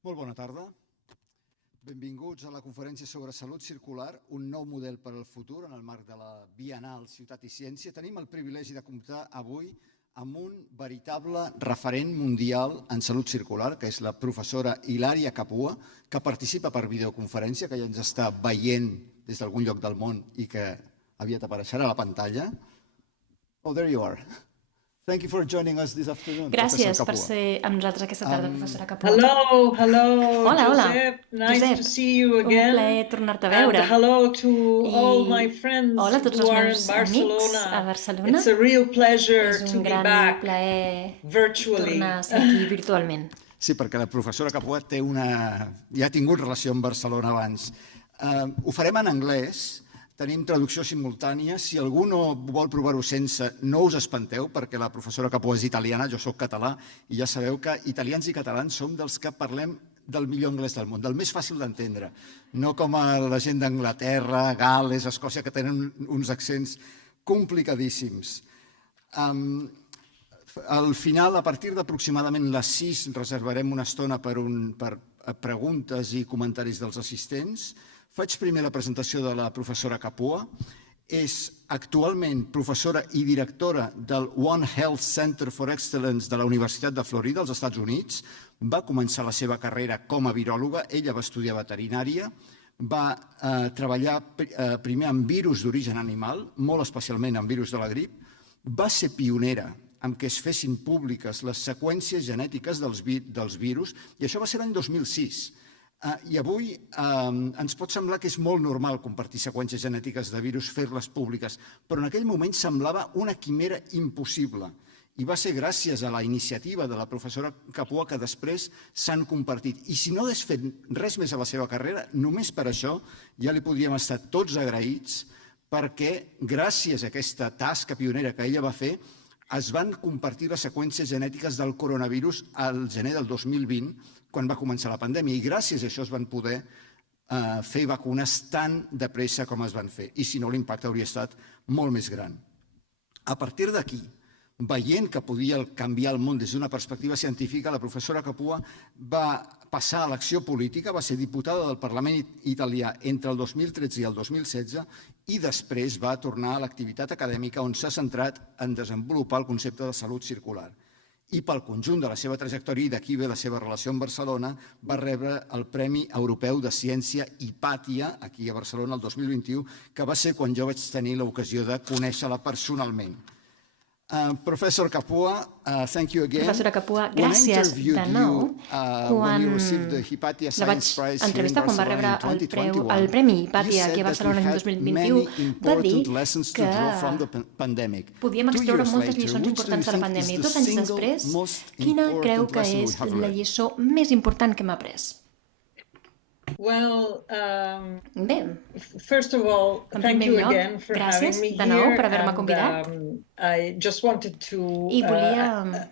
Molt bona tarda. Benvinguts a la conferència sobre salut circular, un nou model per al futur en el marc de la Biennal Ciutat i Ciència. Tenim el privilegi de comptar avui amb un veritable referent mundial en salut circular, que és la professora Hilària Capua, que participa per videoconferència, que ja ens està veient des d'algun lloc del món i que aviat apareixerà a la pantalla. Oh, there you are. Thank you for joining us this afternoon, Gràcies per ser amb nosaltres aquesta tarda, professora Capua. Hello, Hola, Josep. Nice to see you again. Un plaer tornar-te a veure. And hello to all my friends hola a tots who els are meus in amics Barcelona. a Barcelona. It's a real pleasure És to un be gran back plaer virtually. tornar a ser aquí virtualment. Sí, perquè la professora Capua ja ha tingut relació amb Barcelona abans. Ho farem en anglès. Tenim traducció simultània. Si algú no vol provar-ho sense, no us espanteu, perquè la professora Capua és italiana, jo soc català, i ja sabeu que italians i catalans som dels que parlem del millor anglès del món, del més fàcil d'entendre. No com a la gent d'Anglaterra, Gal·les, Escòcia, que tenen uns accents complicadíssims. Al final, a partir d'aproximadament les 6, reservarem una estona per preguntes i comentaris dels assistents. Faig primer la presentació de la professora Capua. És actualment professora i directora del One Health Center for Excellence de la Universitat de Florida, als Estats Units. Va començar la seva carrera com a viròloga. Ella va estudiar veterinària. Va treballar primer amb virus d'origen animal, molt especialment amb virus de la grip. Va ser pionera en què es fessin públiques les seqüències genètiques dels virus, i això va ser l'any 2006. I avui ens pot semblar que és molt normal compartir seqüències genètiques de virus, fer-les públiques, però en aquell moment semblava una quimera impossible. I va ser gràcies a la iniciativa de la professora Capua que després s'han compartit. I si no hagués fet res més a la seva carrera, només per això ja li podríem estar tots agraïts, perquè gràcies a aquesta tasca pionera que ella va fer, es van compartir les seqüències genètiques del coronavirus al gener del 2020, quan va començar la pandèmia, i gràcies a això es van poder fer vacunes tan de pressa com es van fer, i si no l'impacte hauria estat molt més gran. A partir d'aquí, veient que podia canviar el món des d'una perspectiva científica, la professora Capua va passar a l'acció política, va ser diputada del Parlament italià entre el 2013 i el 2016 i després va tornar a l'activitat acadèmica on s'ha centrat en desenvolupar el concepte de salut circular. I pel conjunt de la seva trajectòria, i d'aquí ve la seva relació amb Barcelona, va rebre el Premi Europeu de Ciència Hipàtia, aquí a Barcelona, el 2021, que va ser quan jo vaig tenir l'ocasió de conèixer-la personalment. Professor Capua, thank you again. Professora Capua, gràcies de nou. Quan la vaig entrevistar, quan va rebre el Premi Hipàtia aquí a Barcelona l'any 2021, va dir que podíem extreure moltes lliçons importants de la pandèmia. I 2 anys després, quina creu que és la lliçó més important que hem après? Well, Bé, first of all, thank you again for having me here. Gràcies de nou per haver-me convidat. I just wanted to I volia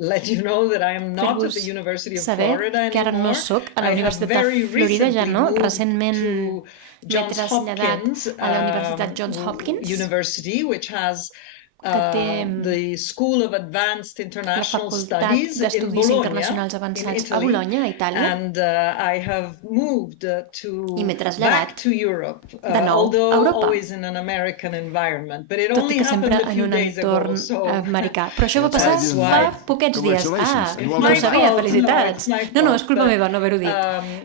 let you know that I am not at the University of Florida que ara no anymore. soc a la Universitat de Florida, ja no. Recentment m'he traslladat a la Universitat Johns Hopkins, University, which has que té the School of Advanced la International Facultat Studies in d'Estudis Bologna, Internacionals in Avançats a Italy. Bologna, a Itàlia, And I have moved I m'he traslladat back to Europe, de nou a although Europa, always in an American environment. But it tot only i que sempre happened a en few un days entorn ago, so americà. Però això va passar that's fa why. poquets dies. Congratulations. No ho sabia, felicitats. No, it's my No, fault, és culpa but, meva no haver-ho dit.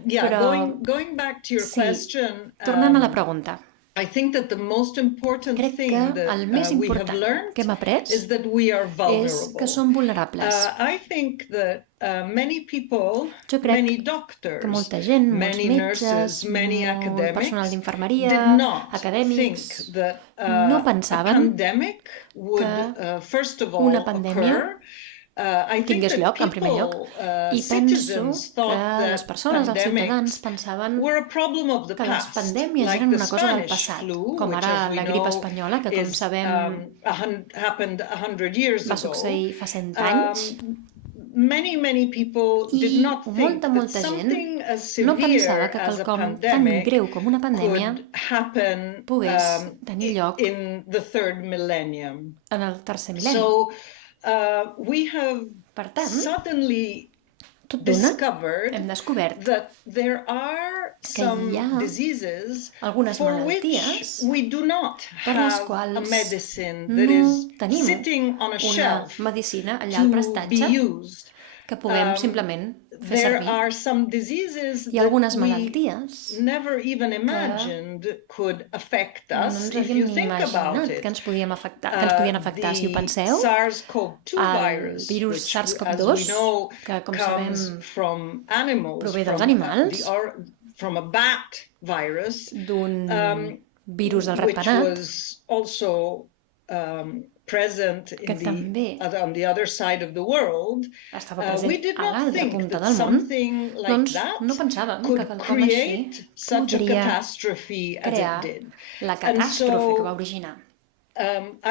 Yeah, Però going back to your sí, question, tornant a la pregunta, I think that the most important crec thing que that el més we have important learned que hem après is that we are és vulnerable. que som vulnerables. I think that many people, Jo crec many doctors, que molta gent, molts many metges, nurses, many molt academics personal d'infermeria, did not acadèmics, think that no a pensaven pandemic would, first of all, una pandèmia occur. I think tingués that lloc, en primer lloc, i penso citizens que thought les that persones, els ciutadans, pandemics pensaven were a problem of the que les past, pandèmies like eren the una cosa del Spanish passat, flu, com which, ara as we la grip know, espanyola, que com sabem happened 100 years va ago. succeir fa 100 anys. Many people did I not think that molta gent something as no severe pensava que as a quelcom tan pandemic greu com una pandèmia could happen pogués tenir lloc in the third millennium. en el tercer mil·lenni. So we have Per tant, suddenly tot d'una discovered hem descobert that there are some hi ha diseases algunes for which malalties we do not per les have a quals medicine that no is tenim sitting on a una shelf medicina allà al to be prestatge used. que puguem simplement fer There servir. are some diseases Hi ha algunes that we malalties never even imagined could affect no us ens if you havíem ni think about imaginat it. que ens podien afectar. Si ho The penseu, SARS-CoV-2 el virus, virus which, as we SARS-CoV-2, know, que com comes sabem from animals, prové dels animals, from a bat virus, d'un virus del which ratpenat, was also present que també on the other side of the world. estava We present did a not l'altra think punta that del món, something like doncs that no pensàvem que could quelcom així create such a podria catastrophe as it crear did. la catàstrofe que va originar.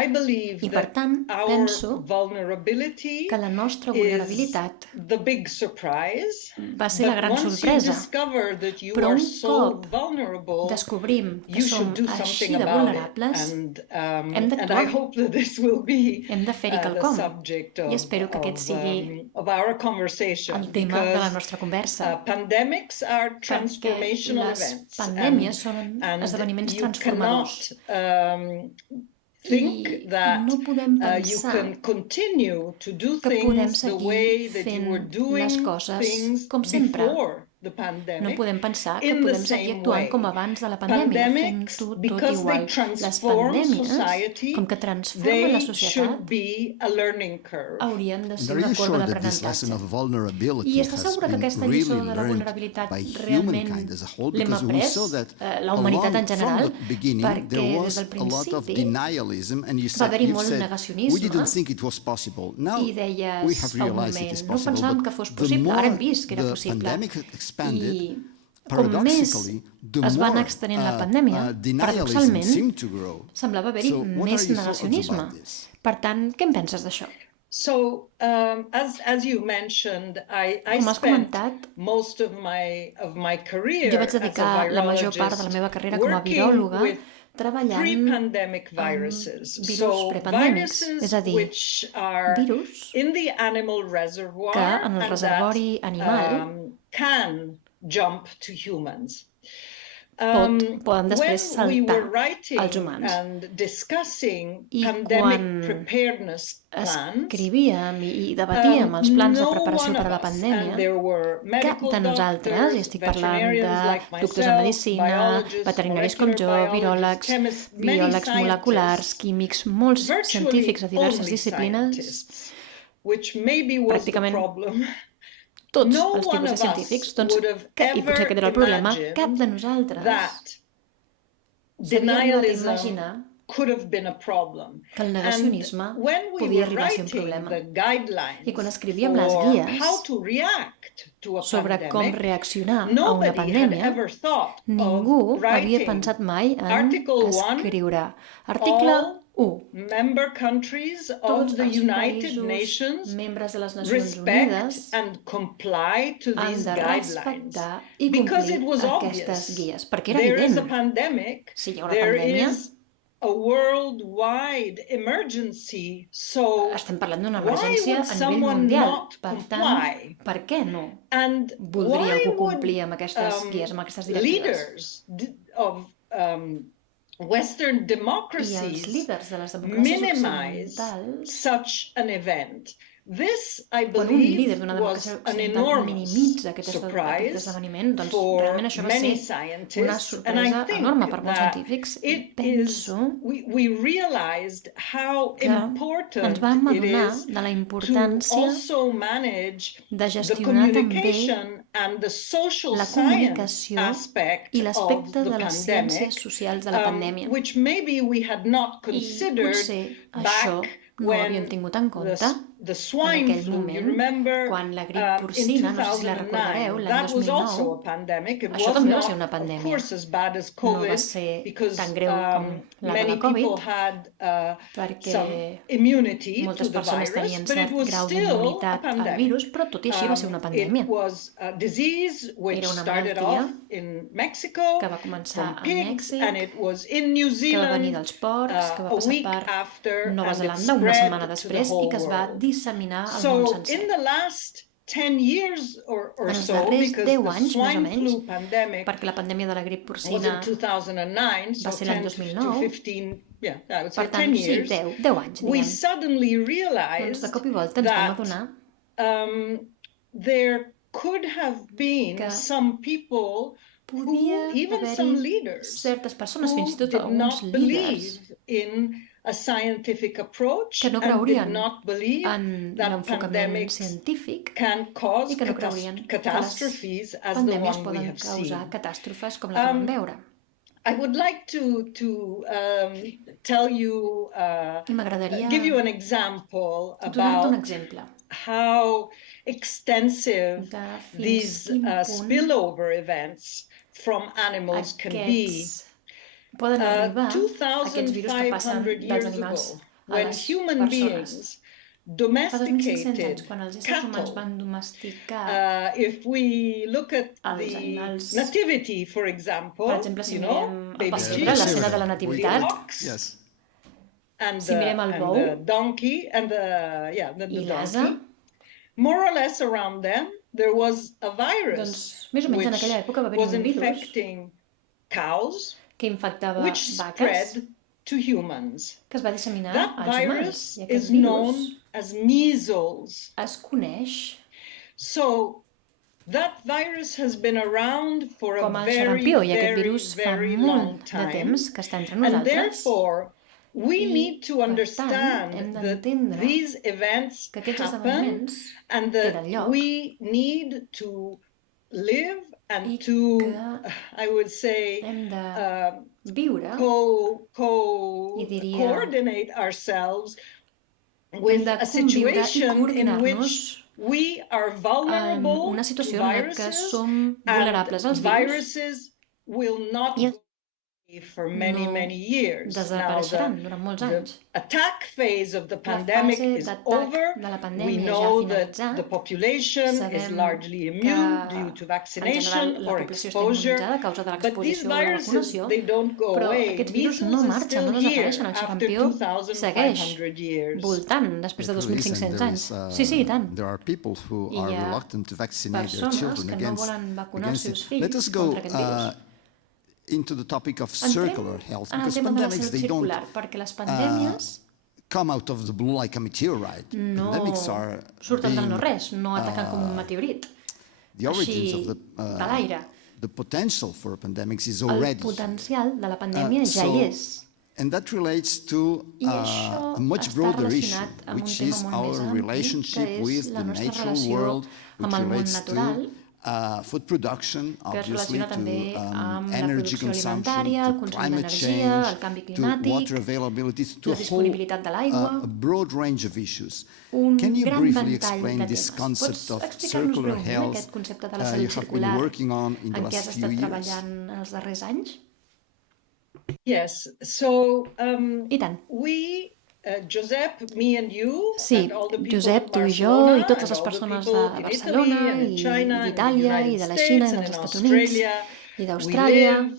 I believe I per that tant, our penso vulnerability que la nostra is vulnerabilitat the big surprise. va ser la But gran once you sorpresa. discover that you Però are un so cop vulnerable, descobrim que you som should do així something de about it. vulnerables, And hem I d'actuar. hope that this will be Hem de fer-hi the quelcom. subject I espero que aquest sigui of our conversation. el tema de la Because nostra conversa. Pandemics are Perquè transformational les events. pandèmies són esdeveniments you transformadors. cannot think that no podem you pensar can continue to do que podem things the way seguir that you fent were doing les coses things com sempre. before the pandemic. No podem pensar que in the podem seguir same actuant way. com abans de la pandèmia, Pandemics, fent-ho tot because they igual. Les transform pandèmies, society, com que transformen la they societat, should be a learning curve. haurien de And ser are una you corba sure that this lesson d'aprenentatge. of vulnerability I està has segura que been aquesta really lliçó de la learned vulnerabilitat by realment humankind as a whole? l'hem Because we après, saw that la humanitat en from general, the beginning perquè there des was del a lot of principi denialism, and you va said, haver-hi you've molt said, negacionisme we didn't think it was possible. Now i deies we have fa un realized it moment, is no possible, pensàvem que but fos the possible, ara hem more vist que era the possible. pandemic expanded, I com més paradoxically, the es va anar more extenent la pandèmia, denialism paradoxalment, seemed to grow. semblava haver-hi So what més are your thoughts negacionisme. about this? Per tant, què en penses d'això? So, as you mentioned, I Com has spent comentat, most of my career jo vaig as a dedicar la major part de la meva carrera com a working viròloga with treballant pre-pandemic amb viruses. virus So prepandèmics, és viruses a dir, which are virus in the animal reservoir que en el and reservori that animal can jump to humans. poden després When we were saltar writing als humans. and discussing I pandemic quan preparedness plans, escrivíem i debatíem els plans de no preparació one per a la of us, and pandèmia, there were cap medical de nosaltres, i doctors, estic parlant de veterinarians like doctors en myself, medicina, biologists, veterinaris com jo, molecular viròlegs, biologists, chemists, many biòlegs moleculars, scientists, químics, molts virtually científics de diverses only disciplines, scientists, which maybe was the pràcticament problem. tots No els one tipus de of científics, us doncs, would have i potser aquest era el ever problema, imagined cap de nosaltres that s'havia arribat a denialism imaginar could have been a problem. que el negacionisme And when we podia were arribar a ser un writing problema. the guidelines I quan escrivíem les for guies how to react to a sobre com pandemic, reaccionar a una nobody had pandèmia, ever thought ningú of havia writing pensat mai en Article 1, escriure article all 1. member countries Tots of the els United països Nations membres de les Nacions respect Unides and comply to han these de guidelines. respectar i Because complir it was aquestes obvious. guies, perquè era There is a evident. pandemic, Si hi ha una there pandèmia, is a worldwide emergency, so estem parlant d'una why emergència would a nivell someone mundial. not Per tant, comply? per què no And voldríeu why que ho would complir amb aquestes guies, amb aquestes directives? leaders of Western I els democracies líders de les democràcies minimize occidentals, such an event? This, I quan un líder believe, d'una was democràcia an occidental enormous minimitza aquest surprise esdeveniment, doncs for realment això va many ser una scientists, and I sorpresa think enorme per molts that científics. I it is, penso we realized how que ens important vam it adonar is de la to importància also manage de the gestionar també communication and the social la science comunicació aspect i of l'aspecte the de les pandemic, ciències socials de la pandèmia. which maybe we had not I considered potser això back no ho when havíem tingut en compte the en swine aquell flu, you moment, remember, quan la grip in porcina, no sé si la 2009, recordareu, l'any that was also 2009, a pandemic. It això was també va not, ser una of pandèmia. course, as bad as No va COVID, ser because tan greu com la de many la Covid, people had perquè some immunity to moltes the persones virus, tenien but it cert was grau still a d'immunitat al pandemic. virus, però tot i així va ser una pandèmia. It was a disease which Era una started malaltia off in Mexico que va començar from a pigs, Mèxic, and it was in New que va venir Zealand dels porcs, que va a passar week per after, Nova and it Zelanda una spread setmana to the després i whole que es va world. disseminar al món So sencer. in the last 10 years or en els so, darrers because 10 the anys, més o swine menys, flu pandemic perquè la pandèmia de la grip was porcina in 2009, va so ser l'any 10 to 2009, 15, yeah, I would say per tant, 10 sí, years, 10 anys, we diguem. suddenly Doncs de realized cop i volta ens vam that adonar there could have been que some people who, podia even some haver-hi leaders, certes persones, fins i who tot did alguns not líders, believe in a scientific approach que no and did creurien not believe en that l'enfocament pandemics científic can cause i que no creurien que les catastrophes as the pandèmies one we poden have causar seen. catàstrofes com la que vam veure. I would like to tell you, I m'agradaria give you an example donar-te un about exemple how extensive de fins these quin punt spillover events from animals can be. aquests poden arribar, aquests virus que passen 2,500 dels years animals ago, a when les human persones. beings Fa 2.500 domesticated anys, quan els éssers humans cattle, van domesticar if we look at els the animals, nativity, for example, per exemple, si you mirem know, el baby pessebre, Jesus, l'escena de la the nativitat, ox, Yes. and si mirem el bou the donkey, and the i donkey, l'ase, more or less around them, there was a virus doncs més o menys en which aquella època va was haver-hi un virus infecting cows, que infectava which vaques, spread to humans. que es va disseminar That als humans. virus I aquest is virus known as measles. es coneix So that virus has been around for a com el very, xarampió, i aquest very, virus fa very long molt de time. temps que està entre And nosaltres. therefore, we I, need to per tant, hem understand that d'entendre these events que aquests happen esdeveniments and tenen that lloc we need to live i and to, que I would say, hem de viure i diria coordinate ourselves hem with de a conviure i situation in coordinar-nos which we are en vulnerable una to situació en la que viruses, som and vulnerables als virus viruses will not i go away for many, no many years. Now, desapareixeran durant molts the anys. attack phase of the La pandemic fase is d'atac over. de la We pandèmia ja ha know that finalitzat. the population is Sabem largely que, immune due to en general, vaccination la or població està exposure. immunitzada a causa de But these l'exposició o la viruses, vacunació, they don't go però away. aquests virus no Measles is marxen, still no here desapareixen. El after xarampió segueix 2,500 years. voltant després de 2.500 anys. Sí, sí, i tant. There are people who I are hi ha reluctant to vaccinate their persones children que no against, volen vacunar els against seus it. Let fills us go contra aquest virus. into the topic of Entrem circular health, en el because tema de la pandemics, salut they don't circular, perquè les pandèmies come out of the blue like a meteorite. no Pandemics are surten del being, no-res, no ataquen com un meteorit. the origins Així, of de l'aire. the potential for pandemics is El already potencial de la pandèmia ja so- hi és. And that relates to I això a much està broader issue, relacionat amb un which tema is molt our més ampli, relationship que és with la the nostra natural relació world, amb which el món relates natural, to food production, que es obviously, relaciona també to amb la energy producció consumption, alimentària, el to consum climate d'energia, el change, canvi to climàtic, water availability, to la a whole disponibilitat de l'aigua, a broad range of issues. un Can you gran briefly ventall explain de this temes. concept Pots of explicar-nos circular breument health aquest concepte de la you salut have been circular working on in the en què has last few estat years? treballant els darrers anys? Yes, so I tant. we, Josep, me and you, Sí, and all the people Josep, of tu i jo, Barcelona, i totes and les all the persones people de in Barcelona, Italy, and in i China, and in the d'Itàlia, i United de la States, Xina, i and dels in Estats Units, Australia, i we d'Austràlia, live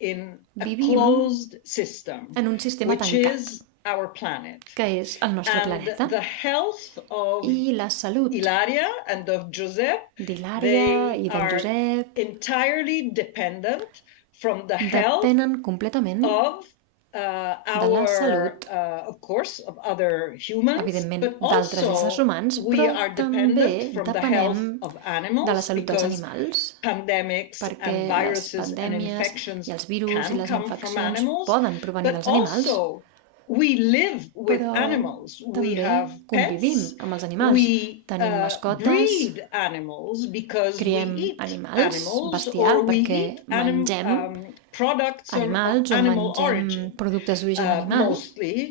in a vivim closed system, en un sistema which tancat, is our planet. que és el nostre And planeta. the health of I la salut Ilaria and of Josep, d'Ilària i they del are Josep entirely dependent from the health depenen completament, of la salut, of course, of other humans, evidentment, but d'altres éssers also humans, we però are també dependent from the health depenem of de animals la salut dels because animals, pandemics perquè and les viruses and pandèmies infections i els virus i can les come from infeccions animals, poden provenir but dels animals, also we live with però animals. We també have convivim pets. amb els animals. We Tenim mascotes, breed animals because criem we eat animals, animals, bestial, or we perquè eat mengem products of animals o animal mengem origin. productes d'origen animal.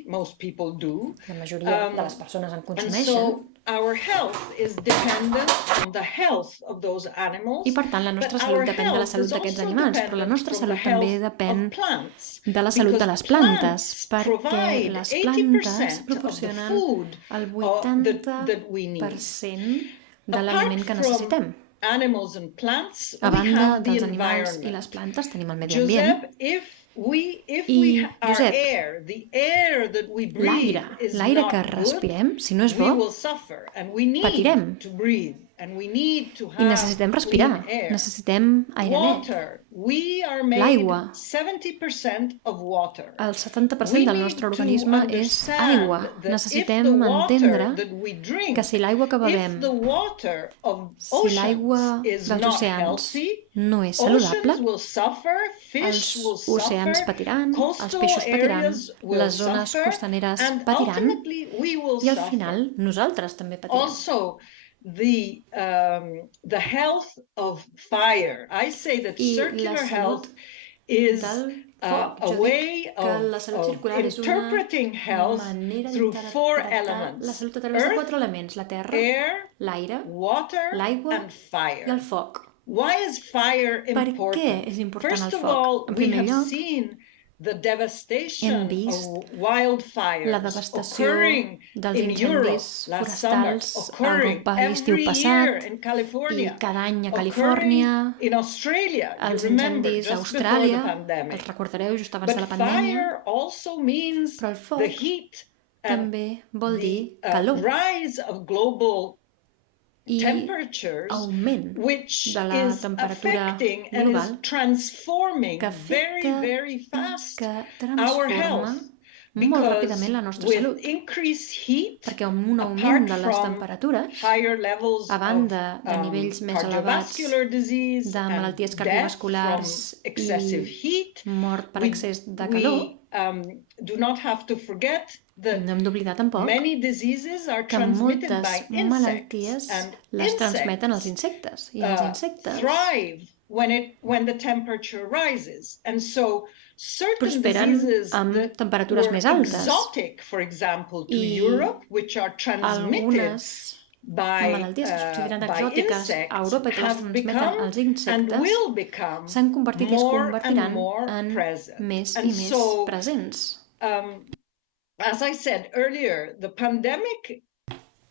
Most people do. La majoria de les persones en And consumeixen. so our health is dependent on the health of those animals. I per tant la nostra salut depèn de la salut d'aquests animals, però la nostra salut també depèn de la salut de les plantes, perquè les plantes proporcionen el 80% de l'aliment que necessitem. Animals and plants, A we banda have the dels animals i environment. les plantes tenim el medi ambient. Josep, if we Josep, the air that we breathe is l'aire not que good, respirem, si no és we bo, will suffer and we need patirem. to breathe. I necessitem respirar, necessitem aire net. L'aigua. El 70% del nostre organisme és aigua. Necessitem entendre que si l'aigua que bevem, si l'aigua dels oceans no és saludable, els oceans patiran, els peixos patiran, les zones costaneres patiran i al final nosaltres també patirem. The health of fire. I say that circular health is a way of interpreting health through 4 elements: la salut a través de 4 elements: la terra, l'aire, l'aigua i el foc. Why is fire important? Per què és important el First of foc? all, En we primer have lloc, seen the devastation hem vist of wildfires la devastació occurring dels in Europe incendis last summer, forestals a occurring Europa l'estiu every year passat in i California, cada any a occurring Califòrnia, in Australia. You els remember, incendis a just before the Austràlia, pandemic. els recordareu just abans But de la pandèmia, fire also means però el foc the heat and també vol dir the calor rise of global i temperatures, augment which de la is temperatura affecting and is global transforming que afecta very i fast que our transforma health. molt Because ràpidament la nostra with salut, increased heat, perquè amb un augment apart de les from temperatures, higher levels a banda de of nivells més elevats cardiovascular disease de malalties and death cardiovasculars from excessive heat, mort per excés de calor, we do not have to forget that no hem d'oblidar tampoc many diseases are que transmitted moltes by insects, malalties and les transmeten els insectes, i els insectes thrive when the temperature rises, and so certain prosperen diseases amb that temperatures were més altes. exotic, for example, to I Europe, which are transmitted algunes by malalties que es consideren exòtiques a insects, Europa i que les have transmeten become els and insectes will become s'han convertit i es more and convertiran more en present. més And i més so, presents. As I said earlier, the pandemic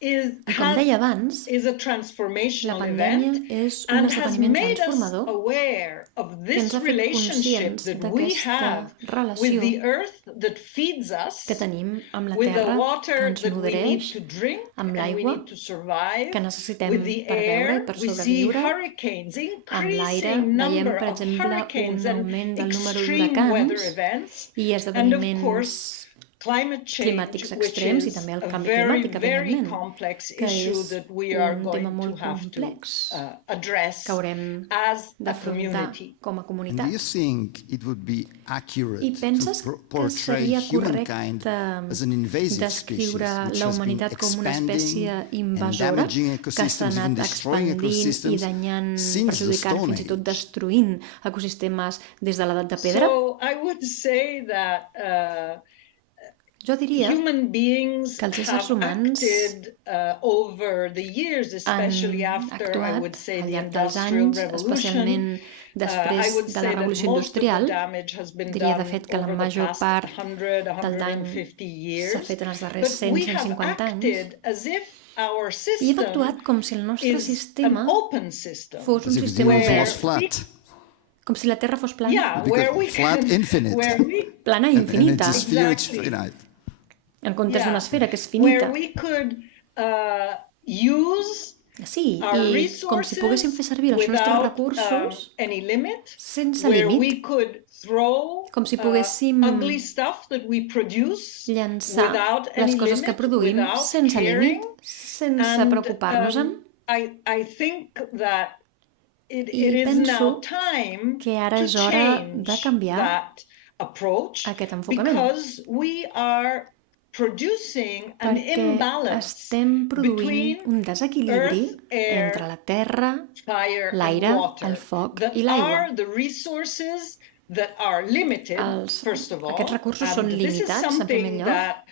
is Com deia abans, a la transformational pandèmia event és un and has esdeveniment made us transformador aware of que ens this ha fet relationship conscients that we d'aquesta have with relació the earth that feeds us, que tenim amb la with the terra que water ens that we need nodreix, to drink amb and we l'aigua need to survive, que necessitem with the per beure i air, per we see sobreviure. hurricanes, Amb l'aire increasing veiem, number per of exemple, hurricanes un and augment del número extreme weather d'huracans events, i and of course esdeveniments climate change, climàtics which extrems i is també el a canvi very, climàtic, very evidentment, complex que issue és that we are un tema going to molt have to complex address que haurem as a d'afrontar community. com a And do comunitat. you think it would be accurate I penses to que portray seria humankind correcte as an invasive species descriure which la has been humanitat com una espècie expanding and invasora damaging que s'ha ecosystems, even anat destroying expandint i ecosystems danyant, since the perjudicant, Stone fins i tot Age? destruint ecosistemes des de l'edat de pedra? So I would say that Jo diria human beings que els éssers have humans acted over the years, han especially after, I would actuat say, al the llarg dels Industrial anys, Revolution. especialment I després would de la say that revolució most of the industrial. damage has been Diria, de done fet, que la over the major past part 100, del dany 150 s'ha years. fet en els darrers But 100, we have 150 anys. acted as if our I hem actuat system com si el nostre is sistema an open system. fos un As if the sistema earth where was obert, flat. com si la Terra fos plana, Yeah, where we Flat, can, infinite. where we plana i And infinita, it's a sphere, it's Exactly. finite. en comptes yeah, d'una esfera que és where finita. we could use Sí, our i com si poguéssim fer servir els nostres without recursos any limit, sense where we límit, could throw com si poguéssim ugly stuff that we produce llançar without les any coses que limit, produïm without sense límit, caring. sense preocupar-nos-en. I think that it I is now penso time que ara to és hora de change canviar that approach aquest enfocament, because we are producing an perquè imbalance estem produint between un desequilibri earth, air, entre la terra, fire l'aire, and water el foc that i l'aigua. are the resources that are limited, first of all. Aquests recursos And són this is limitats, en primer something lloc, that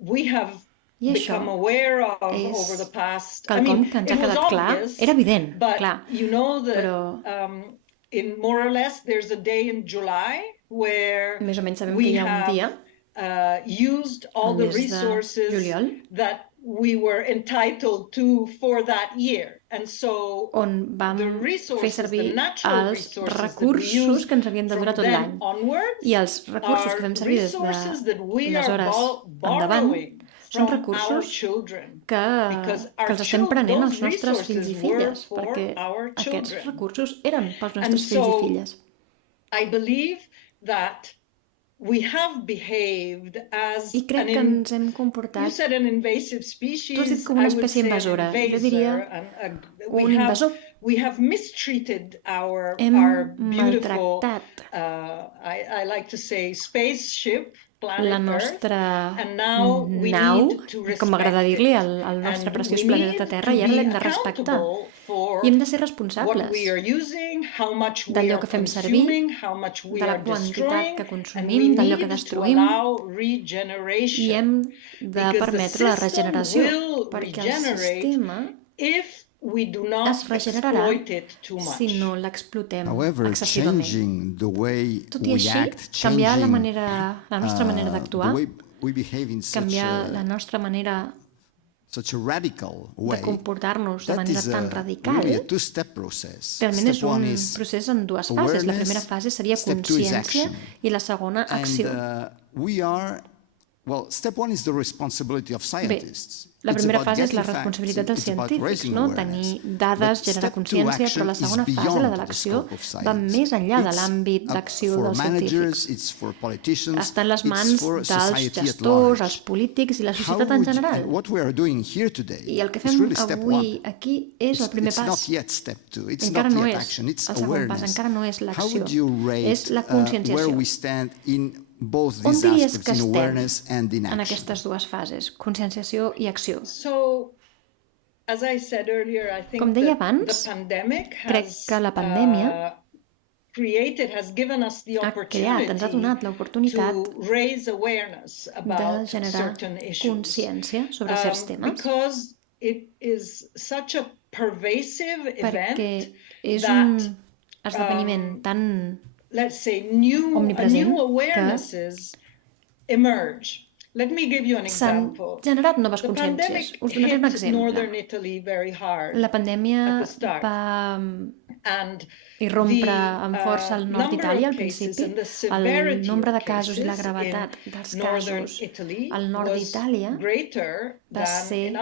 we have i això become aware of és over the past. quelcom que ens ha it was quedat clar. obvious, Era evident, but clar, you know that però in more or less there's a day in July where més o menys sabem que we hi ha un have dia, used all el the mes de resources juliol, that we were entitled to for that year. And so on vam the fer resources, the servir natural els resources that we recursos use que ens havien de durar from tot then l'any. onwards I els recursos que are fem servir des resources that we are d'aleshores endavant borrowing són recursos que els estem prenent als nostres fills i filles, perquè aquests recursos eren pels nostres fills i filles. I crec que ens hem comportat, tu has dit com una espècie invasora, jo diria un invasor. Hem maltractat la nostra nau, com m'agrada dir-li, el nostre preciós planeta Terra, i ara l'hem de respectar. I hem de ser responsables d'allò que fem servir, de la quantitat que consumim, d'allò que destruïm, i hem de permetre la regeneració, perquè el sistema es regenerarà si no l'explotem excessivament. Tot i així, canviar la nostra manera d'actuar, canviar la nostra manera de comportar-nos de manera tan radical, realment és un procés en dues fases. La primera fase seria consciència i la segona, acció. Bé, la primera fase és la responsabilitat dels científics, no? Tenir dades, generar consciència, però la segona fase, la de l'acció, va més enllà de l'àmbit d'acció dels científics. Està en les mans dels gestors, els polítics i la societat en general. I el que fem avui aquí és el primer pas. Encara no és el segon pas, encara no és l'acció, és la conscienciació. On diries que estem en aquestes dues fases, conscienciació i acció? Com deia abans, crec que la pandèmia ha creat, ens ha donat l'oportunitat de generar consciència sobre certs temes, perquè és un esdeveniment tan omnipresent que s'han generat noves consciències. Us donaré un exemple. La pandèmia va irrompre amb força al nord d'Itàlia al principi. El nombre de casos i la gravetat dels casos al nord d'Itàlia va ser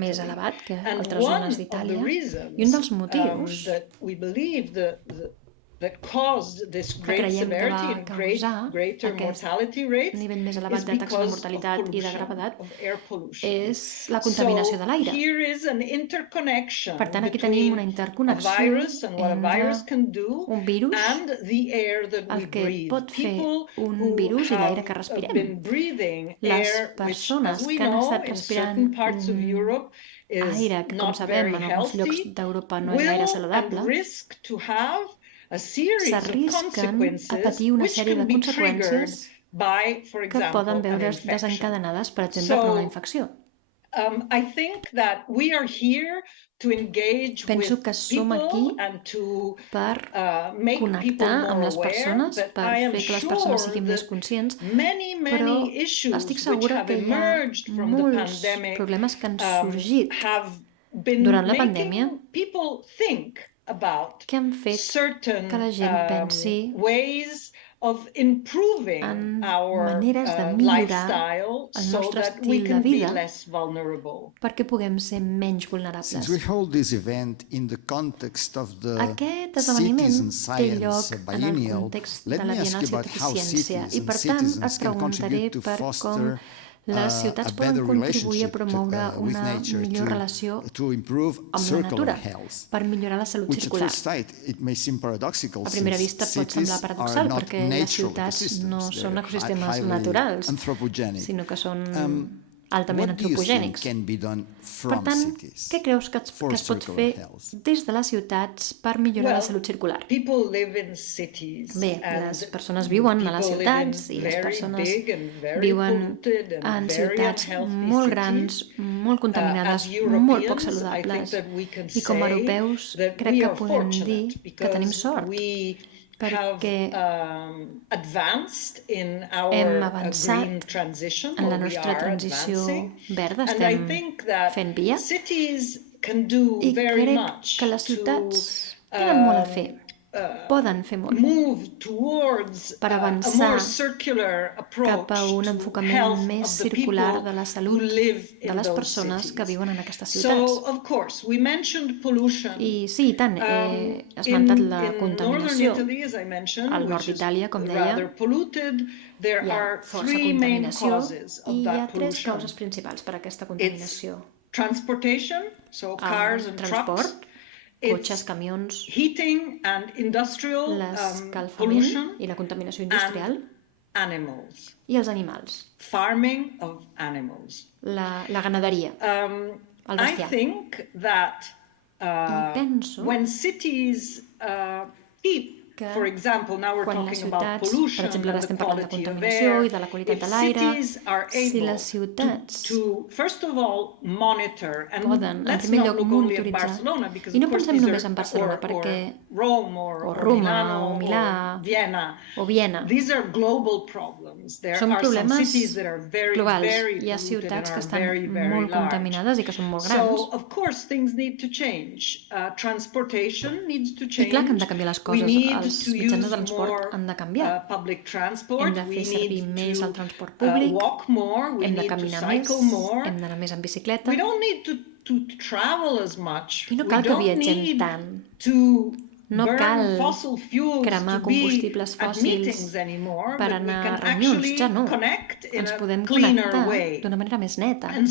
més elevat que a altres zones d'Itàlia. I un dels motius que creiem que va causar aquest nivell més elevat de taxa de mortalitat i de gravetat és la contaminació de l'aire. Per tant, aquí tenim una interconnexió entre un virus, el que pot fer un virus i l'aire que respirem. Les persones que han estat respirant aire que, com sabem, en alguns llocs d'Europa no és gaire saludable, s'arrisquen a patir una sèrie de conseqüències que poden veure's desencadenades, per exemple, per una infecció. Penso que som aquí per connectar amb les persones, per fer que les persones siguin més conscients, però estic segura que hi ha molts problemes que han sorgit durant la pandèmia que han fet que la gent pensi en maneres de millorar el nostre estil de vida perquè puguem ser menys vulnerables. Aquest esdeveniment té lloc en el context de la Biennal Ciència i, per tant, et preguntaré per com les ciutats poden contribuir a promoure una millor relació amb la natura per millorar la salut circular. A primera vista pot semblar paradoxal perquè les ciutats no són ecosistemes naturals, sinó que són altament antropogènics. Per tant, què creus que es pot fer des de les ciutats per millorar la salut circular? Bé, les persones viuen a les ciutats i les persones viuen en ciutats molt grans, molt contaminades, molt poc saludables. I com a europeus crec que podem dir que tenim sort, perquè hem avançat en la nostra transició verda, estem fent via, i crec que les ciutats tenen molt a fer. poden fer molt per avançar cap a un enfocament més circular de la salut de les persones que viuen en aquestes ciutats. I sí, i tant, he esmentat la contaminació. Al nord d'Itàlia, com deia, hi ha força contaminació i hi ha 3 causes principals per a aquesta contaminació. El transport, cotxes, camions, l'escalfament i la contaminació industrial, i els animals, la ganaderia, el bestiar. I penso que quan les ciutats, per exemple, ara estem parlant de contaminació i de la qualitat de l'aire, si les ciutats poden, en primer lloc, monitoritzar, i no pensem només en Barcelona, perquè o Roma, o Milà, o Viena, són problemes globals. Hi ha ciutats que estan molt contaminades i que són molt grans. I clar que hem de canviar les coses. Els mitjans de transport han de canviar. Hem de fer servir més el transport públic, hem de caminar més, hem d'anar més en bicicleta. I no cal que viatgem tant. No cal cremar combustibles fòssils per anar a reunions, ja no. Ens podem connectar d'una manera més neta. I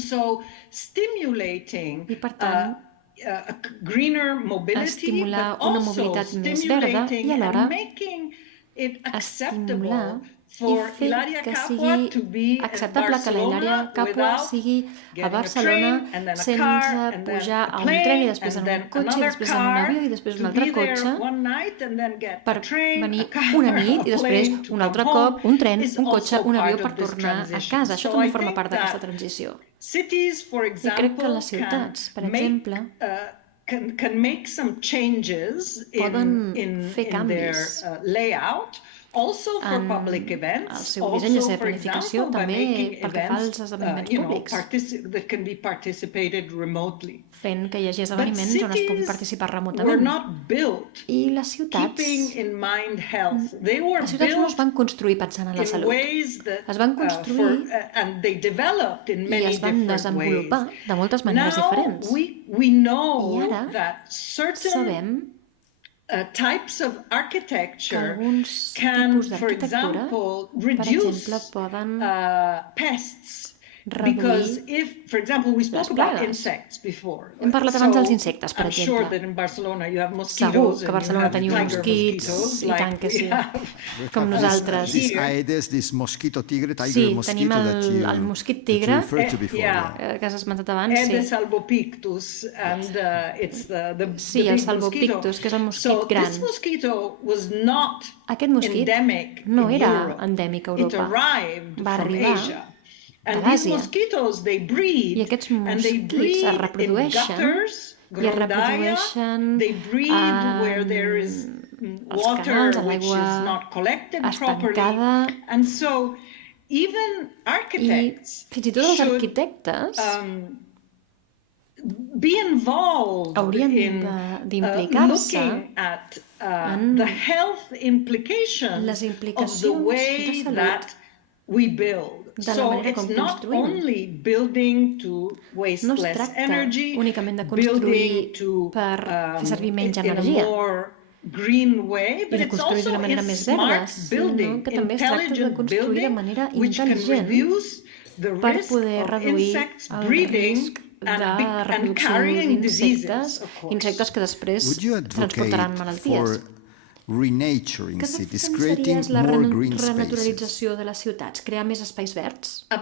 per tant, estimular una mobilitat més verda i alhora estimular i fer que sigui acceptable que l'Hilaria Capua sigui a Barcelona sense pujar a un tren i després en un cotxe i després en un avió i després un altre cotxe per venir una nit i després un altre cop un tren, un cotxe, un avió per tornar a casa. Això també forma part d'aquesta transició. I crec que les ciutats, per exemple, poden fer canvis en el seu disseny i la seva planificació, també pel que fa als esdeveniments públics, fent que hi hagi esdeveniments on es pugui participar remotament. I les ciutats no es van construir pensant en la salut, es van construir i es van desenvolupar de moltes maneres diferents. I ara sabem que alguns tipus d'arquitectura, per exemple, poden reduir les plagues. Hem parlat abans dels insectes, per exemple. Segur que a Barcelona teniu mosquits, i tant que sí, com nosaltres. Sí, tenim el mosquit tigre, que has esmentat abans, sí. Sí, el salvopictus, que és el mosquit gran. Aquest mosquit no era endèmic a Europa, va arribar de l'Àsia. I aquests mosquits es reprodueixen i es reprodueixen als canals, a l'aigua estancada. I fins i tot els arquitectes haurien d'implicar-se en les implicacions de salut de la manera com construïm. No es tracta únicament de construir per fer servir menys energia i de construir d'una manera més verda, sinó que també es tracta de construir de manera intel·ligent per poder reduir el risc de reproducció d'insectes, insectes que després transportaran malalties. Què defensaries la renaturalització de les ciutats? Crear més espais verds? I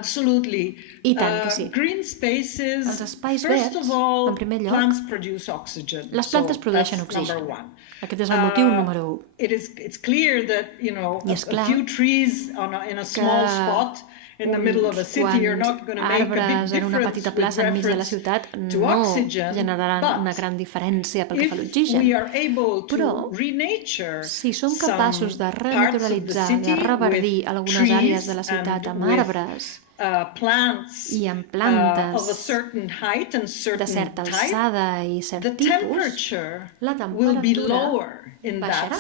tant que sí. Els espais verds, en primer lloc, les plantes produeixen oxigen. Aquest és el motiu número 1. I és clar que uns arbres en una petita plaça enmig de la ciutat no generaran una gran diferència pel que fa a l'oxigen. Però, si som capaços de renaturalitzar, de reverdir algunes àrees de la ciutat amb arbres i en plantes de certa alçada i cert tipus, la temperatura baixarà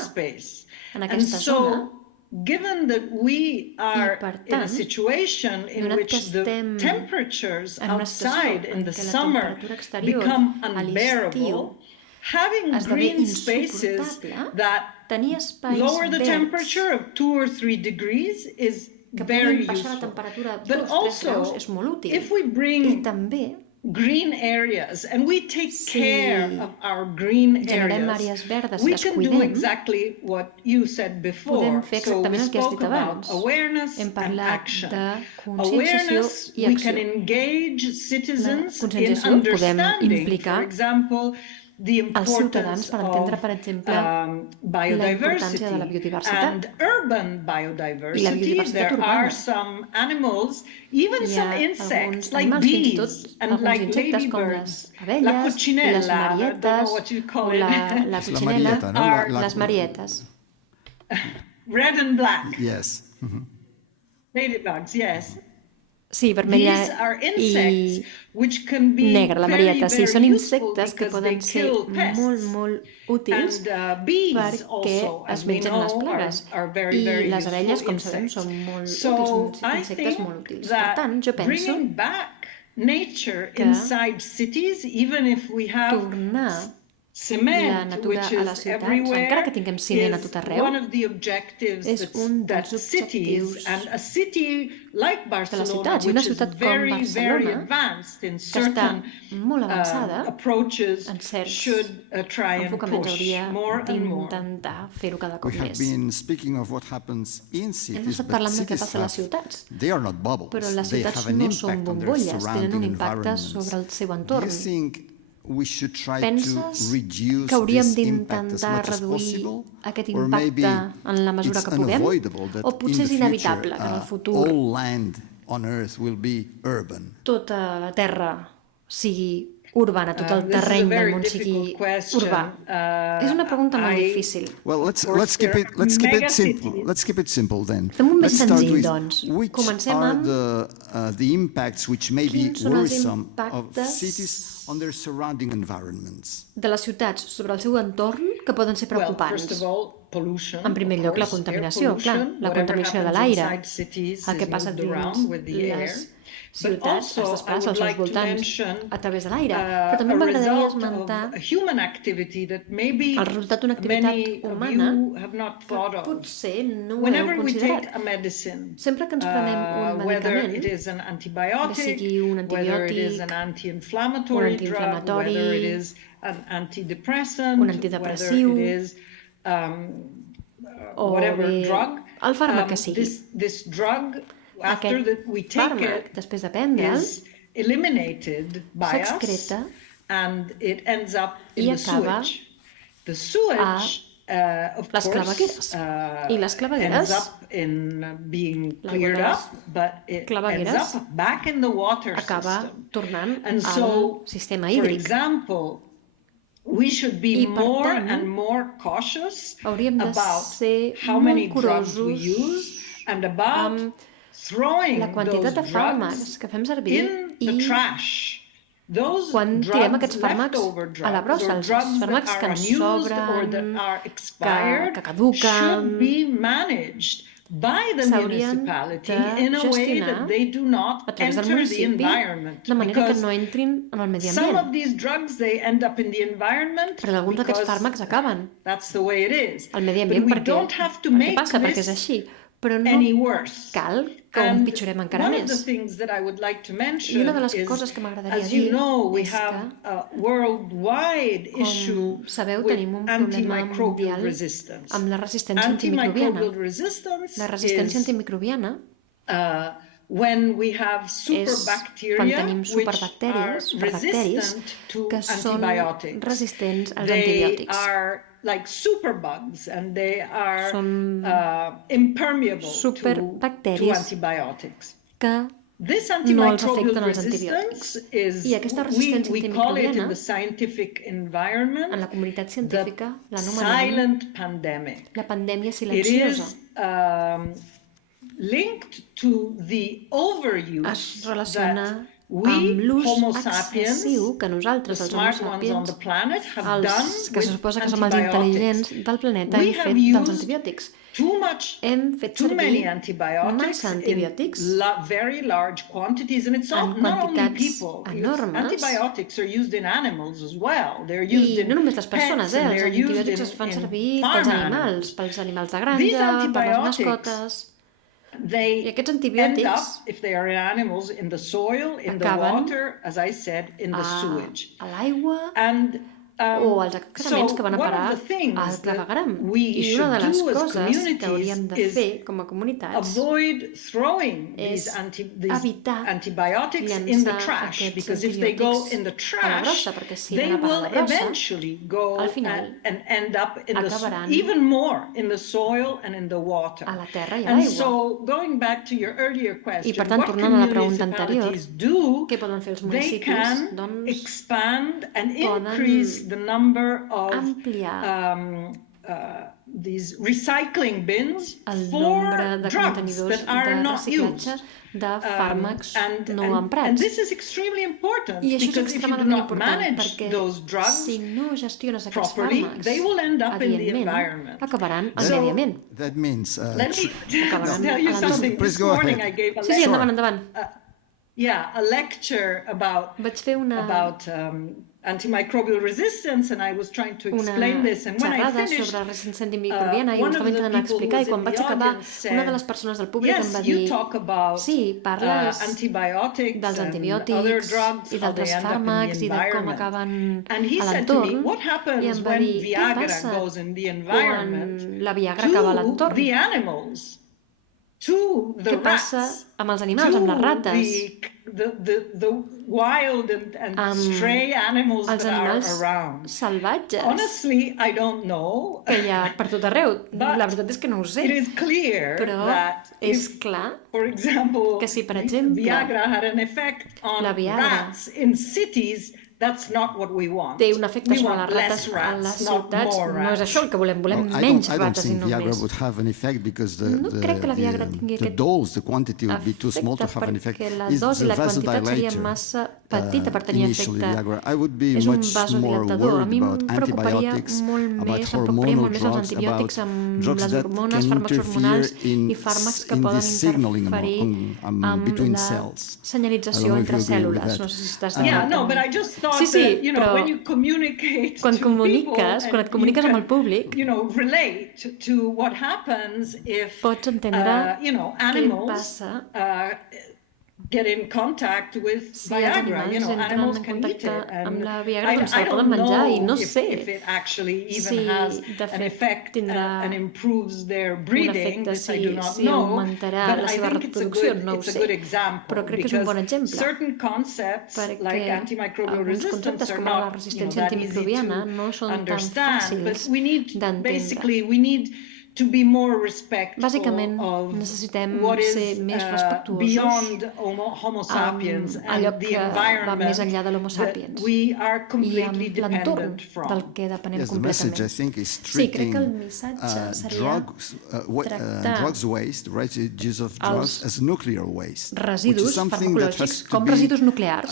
en aquesta zona. I, per tant, donat que estem en una situació en què la temperatura exterior a l'estiu esdevé insuportable, tenir espais verds que puguin baixar la temperatura 2 o 3 graus és molt útil. I també, si generem àrees verdes i les cuidem, podem fer exactament el que has dit abans. Hem parlat de conscienciació i acció. La conscienciació podem implicar els ciutadans per entendre, per exemple, la importància de la biodiversitat i la biodiversitat urbana. Hi ha alguns animals, fins i tot alguns insectes com les abelles i les marietes o la cotxinela, les marietes. Red and black. Yes. Ladybugs, yes. Sí, vermella i negra, la marieta. Sí, són insectes que poden ser molt, molt útils perquè es mengen les plagues. I les abelles, com sabem, són molt útils, són insectes molt útils. Per tant, jo penso que tornar la natura a les ciutats, encara que tinguem ciment a tot arreu, és un dels objectius de les ciutats. I una ciutat com Barcelona, que està molt avançada en certs enfocaments, hauria d'intentar fer-ho cada cop més. Hem estat parlant del que passa a les ciutats, però les ciutats no són bombolles, tenen un impacte sobre el seu entorn. Penses que hauríem d'intentar reduir aquest impacte en la mesura que puguem? O potser és inevitable que en el futur tota la Terra sigui urbana, tot el terreny del món sigui urbà? És una pregunta molt difícil. Let's keep it simple then. Fem-ho més senzill, doncs. Comencem amb quins són els impactes de les ciutats sobre el seu entorn que poden ser preocupants. En primer lloc, la contaminació, clar, la contaminació de l'aire, el que passa dins les ciutats, es desplaça als seus voltants a través de l'aire. Però també m'agradaria esmentar el resultat d'una activitat humana que potser no ho heu considerat. Sempre que ens prenem un medicament, bé sigui un antibiòtic, un antiinflamatori, un antidepressiu, o bé el fàrmac que sigui. Aquest fàrmac, després de prendre'l, s'excreta i acaba a les clavegueres. I les clavegueres, acaba tornant al sistema hídric. I, per tant, hauríem de ser molt curosos amb la quantitat de fàrmacs que fem servir i quan tirem aquests fàrmacs a la brossa, els fàrmacs que ens sobren, que caduquen, s'haurien de gestionar a través del municipi de manera que no entrin en el medi ambient. Perquè alguns d'aquests fàrmacs acaben al medi ambient perquè passa, perquè és així. Però no cal que ho empitjorem encara més. I una de les coses que m'agradaria dir és que, com sabeu, tenim un problema mundial amb la resistència antimicrobiana. La resistència antimicrobiana és quan tenim superbacteris que són resistents als antibiòtics. Són superbacteris que no els afecten els antibiòtics. I aquesta resistència antimicrobiana, en la comunitat científica, l'anomenem la pandèmia silenciosa. es relaciona amb l'ús excessiu que nosaltres, els homo sapiens, els que se suposa que som els intel·ligents del planeta, hem fet dels antibiòtics. Hem fet servir massa antibiòtics en quantitats enormes, i no només les persones, els antibiòtics es fan servir pels animals de granja, per les mascotes. I aquests antibiòtics acaben a l'aigua o als excrements que van a parar al clavegueram. I una de les coses que hauríem de fer com a comunitats és evitar llançar aquests antibiòtics a la brossa, perquè si van a parar a la brossa, al final acabaran a la terra i a l'aigua. I per tant, tornant a la pregunta anterior, què poden fer els municipis? Doncs poden ampliar el nombre de contenidors de reciclatge de fàrmacs no emprats. I això és extremadament important, perquè si no gestiones aquests fàrmacs adientment, acabaran al medi ambient. Acabaran a l'entorn. Sí, endavant. Vaig fer una antimicrobial resistance, and I was trying to explain this, and when I finished, sobre resistència antimicrobiana, i ho estava intentant explicar, i quan vaig acabar, una de les persones del públic em va dir: sí, parles dels antibiòtics i d'altres fàrmacs i de com acaben a l'entorn, i em va dir: què passa quan la Viagra acaba a l'entorn? Què passa amb els animals, amb les rates, amb els animals salvatges que hi ha per tot arreu? La veritat és que no ho sé, però és clar que si, per exemple, la Viagra té un efecte sobre les rates a les ciutats, no és això el que volem menys rates i no més. No crec que la Viagra tingui aquest efecte, perquè la dosi i la quantitat seria massa petita per tenir efecte. És un vasodilatador. A mi em preocuparia molt més els antibiòtics amb les hormones, fàrmacs hormonals i fàrmacs que poden interferir amb la senyalització entre cèl·lules. No sé si estàs d'acord. Sí, però quan et comuniques amb el públic, pots entendre què passa si els animals entren en contacte amb la Viagra, doncs se la poden menjar, i no sé si de fet tindrà un efecte, si augmentarà la seva reproducció, no ho sé, però crec que és un bon exemple, perquè alguns conceptes com la resistència antimicrobiana no són tan fàcils d'entendre. Bàsicament, necessitem ser més respectuosos amb allò que va més enllà de l'Homo sapiens i amb l'entorn del que depenem completament. Sí, crec que el missatge seria tractar els residus farmacològics com residus nuclears,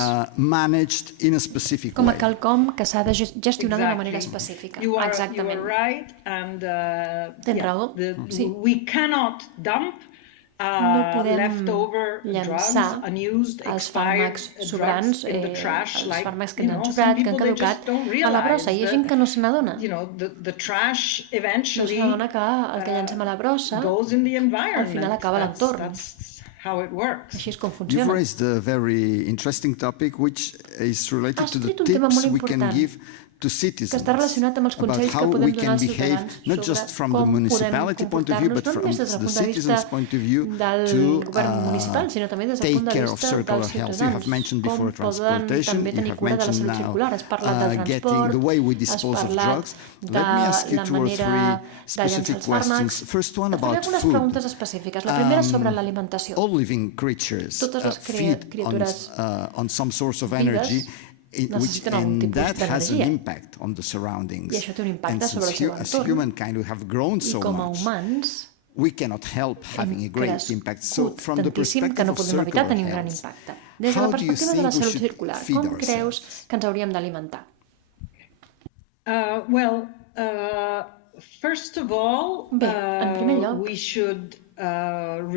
com a quelcom que s'ha de gestionar d'una manera específica. Exactament. Tens raó. Sí. No podem llançar els fàrmacs sobrants, els fàrmacs que han sobrat, que han caducat, a la brossa. Hi ha gent que no se n'adona. No se n'adona que el que llancem a la brossa al final acaba a l'entorn. Així és com funciona. Has tret un tema molt important que està relacionat amb els consells que podem donar als ciutadans sobre com podem comportar-nos, no només des del punt de vista del govern municipal, sinó també des del punt de vista dels ciutadans, com poden també tenir cura de la salut circular. Has parlat del transport, has parlat de la manera de llançar els fàrmacs. Et faré algunes preguntes específiques. La primera és sobre l'alimentació. Totes les criatures vives necessiten algun tipus d'energia, i això té un impacte sobre el seu entorn. I com a humans we cannot help having a great impact. So, from the tantíssim que no perspective of podem evitar circular tenir un gran health, impacte. Des de la how do you perspectiva de think la we salut should circular, feed com creus ourselves? que ens hauríem d'alimentar? First of all, Bé, en primer lloc, we should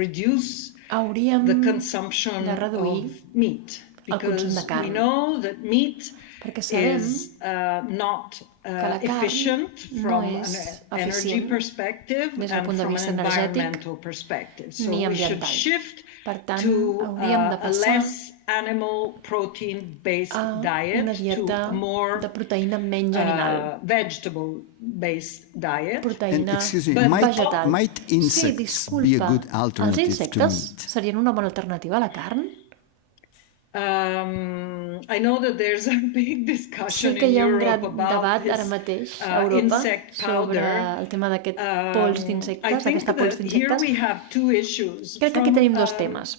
reduce hauríem the consumption de reduir of meat, el consum de because we carn, know that meat perquè sabem is not que la carn efficient no from és an energy eficient perspective des del and punt de from vista an energètic environmental perspective. So ni we should ambiental. shift Per tant, to hauríem de a passar less animal protein-based a diet, una to dieta a more de proteïna menys animal, vegetable-based diet. And proteïna excuse me, vegetal. might Sí, insects disculpa, be a good els alternative to insectes meat? serien una bona alternativa a la carn? I know that there's a big discussion Sé que in hi ha un gran Europe about debat ara this mateix a Europa insect sobre powder. el tema d'aquest pols I d'insectes, think d'aquesta pols that here d'insectes. we have two issues. Crec que aquí From tenim dos temes.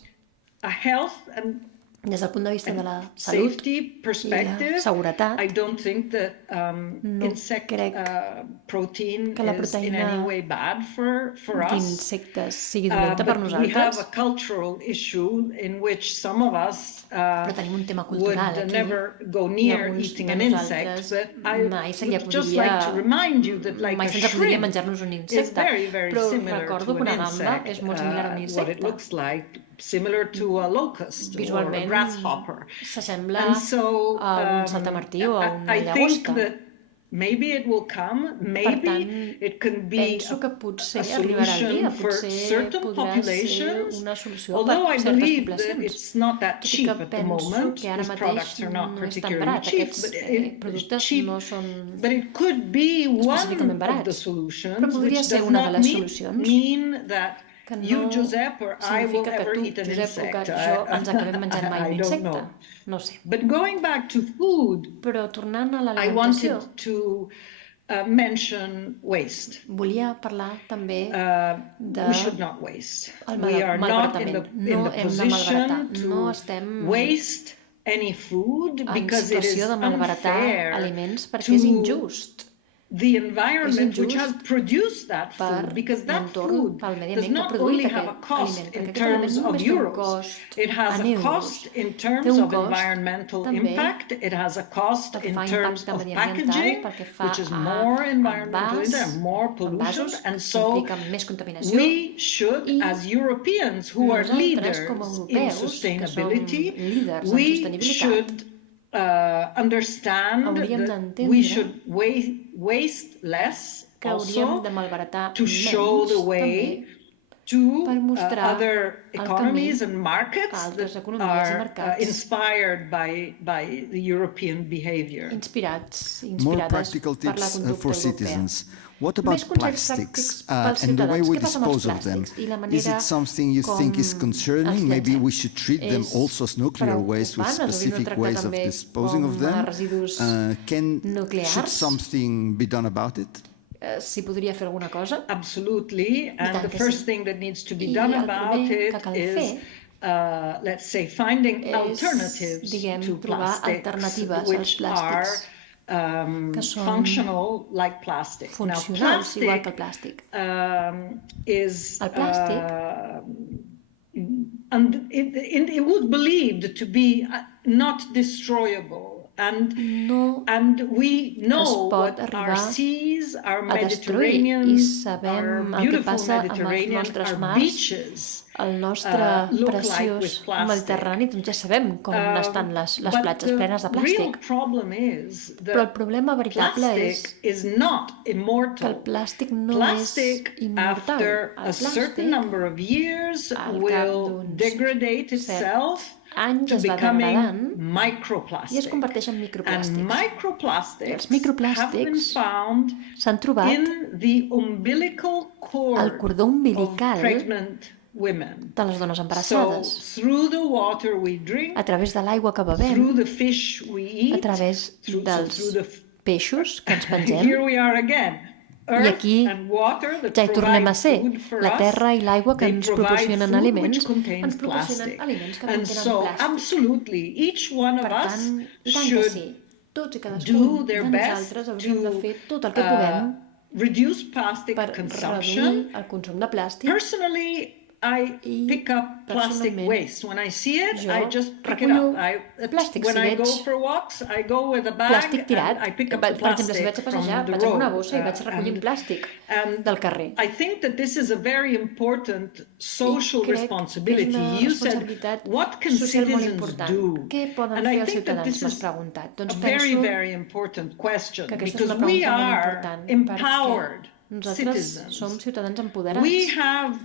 a health and Des del punt de vista de la salut safety i perspective, la seguretat, I don't think that no insect crec protein que la is in proteïna any way bad for us. d'insectes sigui dolenta per But we have nosaltres, a cultural issue in which some of us però tenim un tema would cultural aquí. never go I near alguns eating de an insect, nosaltres but I mai se li would just like to acudiria, remind you that like mai a se'ns acudiria shrimp menjar-nos un is insecte, very, very però similar recordo to que una an gamba insect, és molt similar a un what it insecte. looks like, similar to a locust or a Visualment grasshopper. s'assembla And so a un saltamartí o a una I think llagosta. that maybe it will come, Per maybe tant, it can be penso que potser a arribarà el solution dia, for potser certain podrà ser populations, una solució per although I certes believe that poblacions. it's not that Tot i cheap que at the penso moment. que ara These mateix products are not no és tan particularly barat, cheap, aquests but productes cheap, no són but it could be one específicament of the barats, solutions, però podria which ser does una de not les solucions mean that que you, no Josep, or I will significa que ever tu, eat an Josep, o que insect. jo ens acabem menjant mai I un don't insecte. know. No sé. But going back to food, Però tornant a I l'alimentació, wanted to mention waste. volia parlar també de We should not waste. el We are not in malbaratament. the No hem de malbaratar. position No to estem waste any food en because it is situació de malbaratar unfair aliments perquè és to injust the environment which has injust produced that per food, because that l'entorn, food pel medi does ambient que ha not produït only have a aquest cost aliment, in perquè aquest aliment terms no of només té un euros, cost it has en a euros, cost in té terms un of cost environmental també impact, it has a cost pel que in fa a terms impacte of mediambiental, packaging, pel que fa which is a more environmental envàs, and more pollution, envasos, and que so impliquen més contaminació, we should, i as Europeans who are nosaltres, com a leaders in europeus, que som sustainability, líders en we sostenibilitat, should understand hauríem that we d'entendre should waste less que hauríem also de malbaratar to show menys, the també, way to per mostrar other el economies camí and markets a altres that economies i are mercats inspired by the European behavior. More inspirades practical per la tips conducta for europea. citizens. What Més about consells plastics pràctics pels and the way ciutadans. we Què passa amb els dispose of them? plàstics i la Is manera it something you think is com concerning? els Maybe llancem? we should treat them És also as nuclear waste with preocupant, els hauríem de specific tractar ways of també disposing of com a them? residus Should nuclears? something be done about it? Si podria fer alguna cosa? Absolutely, and tant the que first sí. thing that needs to be I done el about primer que it cal is, fer let's say, finding és, alternatives diguem, to trobar plastics, alternatives als which are plàstics que són functional like plastic. Now, funcionals igual que plastic el plàstic. is El plàstic and it was believed to be not destroyable. No And we know pot what our arribar seas, our a destruir i Mediterranean, sabem our el que beautiful passa amb els Mediterranean, nostres our mars, beaches, el nostre look like preciós with plastic. Mediterrani, doncs ja sabem com estan les platges plenes de Real plàstic. problem is Però el that problema veritable és plastic is not que el immortal. plàstic no és Plastic, immortal. after El a certain plàstic, number of years, al cap will d'uns degrade itself anys to es va becoming degradant i es microplastic. converteix en And microplàstics. I els microplastics have been microplàstics found s'han trobat in the umbilical al cord cordó of umbilical pregnant women. de les dones So embarassades, through the water we drink, a través de l'aigua que through bevem, the fish we eat, a través through dels the peixos que ens mengem. here we are again. I aquí Earth and water that ja hi tornem a provide ser. food for La us, terra i l'aigua que they ens provide proporcionen food aliments which contains ens proporcionen plastic. aliments que And contenen so, plàstic. absolutely, each one Per of us tant, i tant que should sí, tots i do cadascun their de best nosaltres hauríem de to fer tot el que puguem reduce plastic per consumption. reduir el consum de plàstic. Personally, I pick up plastic waste. When I see it, I just pick it up. When I go for walks, I go with a bag and I pick up the plastic from the road. Vaig amb una bossa i vaig recollint plàstic del carrer. I think that this is a very important social responsibility. You said, what can citizens do? And I think that this is a very, very important question because we are empowered citizens. Som ciutadans empoderats. We have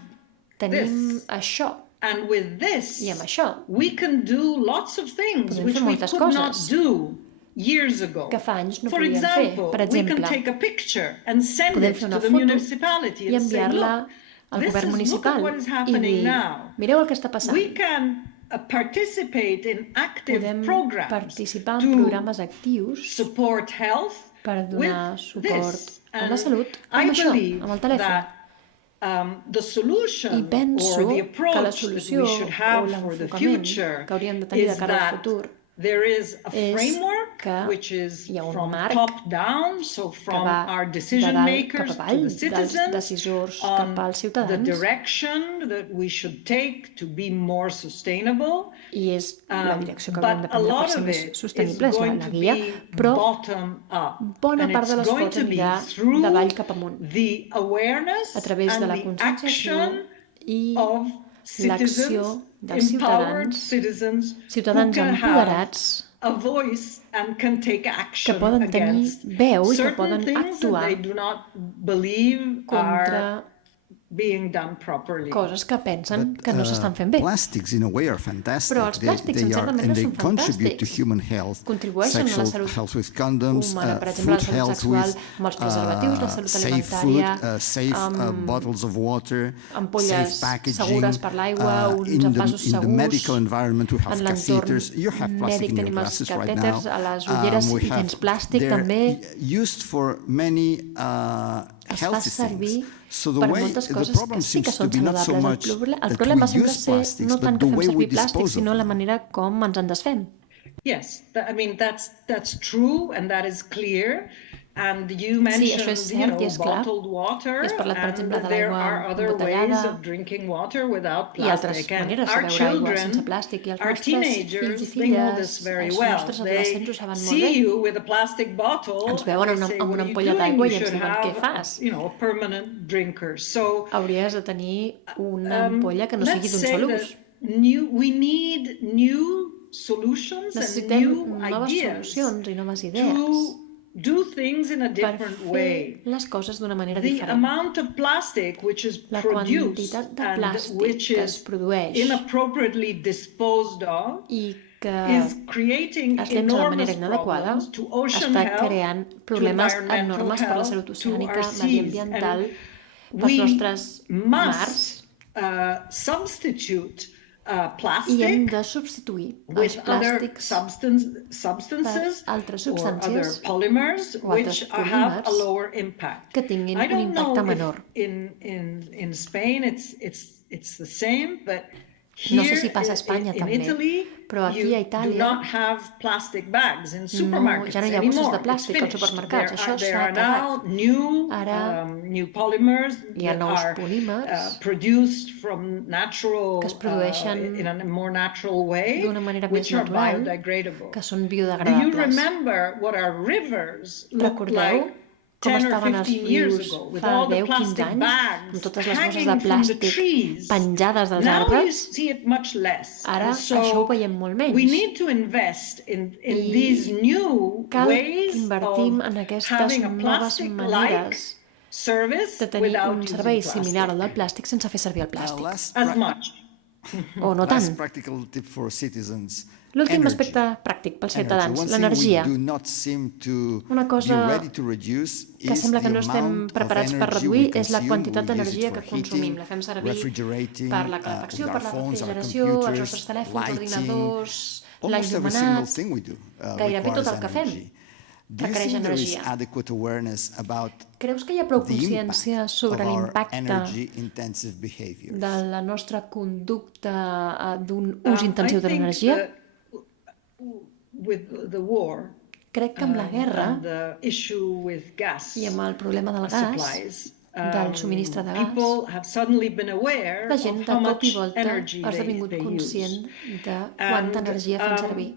Tenim això. And with this, I amb això, we can do lots of things which we could not do years ago. Que fa anys no For podíem fer. example, Per we exemple, can take a picture and send podem it fer to una the foto municipality i and say, enviar-la look, al govern municipal i dir, mireu el que està passant. we can participate in active Podem programs participar en programes actius support health per donar with suport this. a la And salut I amb això, believe amb el telèfon. that the solution I penso or the que la approach that solució we should o have for the l'enfocament future que hauríem de tenir de is cara al that futur there is a és framework que which is hi ha un from marc top down, so que from va our de decision dalt makers cap to avall, the dels citizens decisors on cap als the ciutadans, direction that we should take to be more sustainable. i és la direcció que hauríem de But a prendre per lot ser of més it is sostenible, és going la to guia, be però bottom up. bona And part de it's going l'esforç to be anirà through d'avall cap amunt, the awareness a través de and la the conscienciació action i of l'acció citizens, dels empowered ciutadans, citizens who ciutadans can empoderats have a voice and can take que action poden tenir against veu i que certain poden things that actuar they do not believe contra are being done properly. coses que pensen que no s'estan fent bé. Plastics, in a way, are fantastic. Però els plàstics, en certa manera, and they són contribute to fantàstics. human health, Contribueixen a la sexual salut health with condoms, humana, per exemple, la food salut health sexual with amb els preservatius, la salut safe food, alimentària, safe bottles of water, ampolles safe packaging. segures per l'aigua, uns envasos in the medical segurs. environment, we have En l'entorn catheters. You have plastic mèdic in your tenim els glasses right now. catèters, a les ulleres We hi tens plàstic they're també. used for many Es fa healthy servir things. So the per way moltes the coses problem que sí que seems to són be not so saludables. much El that problema we sembla use ser plastics, no tant but que the fem way we servir plàstic, dispose of sinó la them. manera com ens en desfem. Yes, I mean that's true and that is clear. And you Sí, això és mentioned, cert i és clar. bottled water, Has parlat, per exemple, and de there l'aigua are other ways embotellada of drinking water without i altres plastic. And maneres de our beure aigua children, sense plàstic. I els our nostres fills i teenagers, they know this filles, very els well. nostres adolescents ho saben molt See bé. you with a plastic bottle, Ens veuen and they amb say, una "What are you ampolla doing? d'aigua You i ens should diuen, què have, fas? a permanent drinker." So Hauries de tenir una ampolla que no sigui let's d'un say sol that ús. we need new solutions and Necessitem new noves ideas solucions i noves idees to do things in a per different fer way. les coses d'una manera The diferent. amount of plastic which is La produced quantitat de and plàstic which que es is produeix inappropriately disposed of i que is creating es llença de enormous manera inadequada problems to ocean està health, creant to problemes environmental enormes per la health, salut to oceànica, our seas. mediambiental, And pels we nostres mars, must substitute i hem plastic de substituir els with other plàstics substances per altres or other substàncies polymers o altres which have a polímers lower impact. que tinguin I un don't know impacte if menor. in Spain it's the same, but No sé here si passa a Espanya in també, Italy, però aquí a you do Itàlia not have plastic bags in supermarkets ja no hi ha bosses anymore. de plàstic It's als finished. supermercats. Això There s'ha are now Ara new polymers hi ha that nous are polímers produced from natural que es produeixen in a more natural way, d'una manera més which are natural, biodegradable. que són Do you biodegradables. remember what our rivers looked Recordeu like com 10 or estaven els 15 years rius ago, with fa all the 10-15 plastic anys, bags amb totes les bosses hanging de from the plàstic trees? penjades dels Now you arbres? see it much less. Ara And so això ho veiem molt menys. we need to invest in these new Cal ways que invertim en of aquestes having a noves plastic-like maneres service de tenir without un using servei plastic. similar al del plàstic sense fer servir el plàstic. As much. O no Last tant. practical tip for citizens. L'últim Energy. aspecte pràctic pels ciutadans, One thing l'energia. we do not seem to Una cosa be ready to reduce que is sembla que the no estem amount of preparats per energy reduir we és la consume. quantitat We use it d'energia for que consumim. heating, La fem servir refrigerating, per la calefacció, with per our la phones, our refrigeració, els computers, nostres telèfons, lighting, ordinadors, almost every single l'enllumenat, thing we do gairebé tot requires el que fem energy. Do you requereix think there is energia. adequate awareness about Creus que hi ha prou the consciència impact sobre of our l'impacte energy-intensive behaviors? de la nostra conducta d'un ús intensiu de l'energia? With the war, Crec que amb la guerra i amb el problema del gas, del subministre de gas, la gent de cop i volta ha esdevingut conscient de quanta energia fan servir.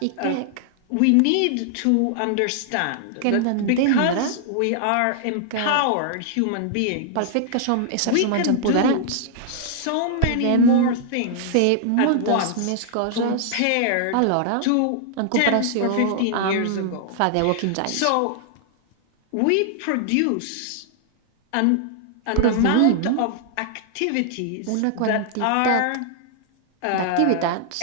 I crec que hem d'entendre que pel fet que som éssers humans empoderats, podem fer moltes més coses alhora en comparació amb fa 10 o 15 anys. Produïm una quantitat d'activitats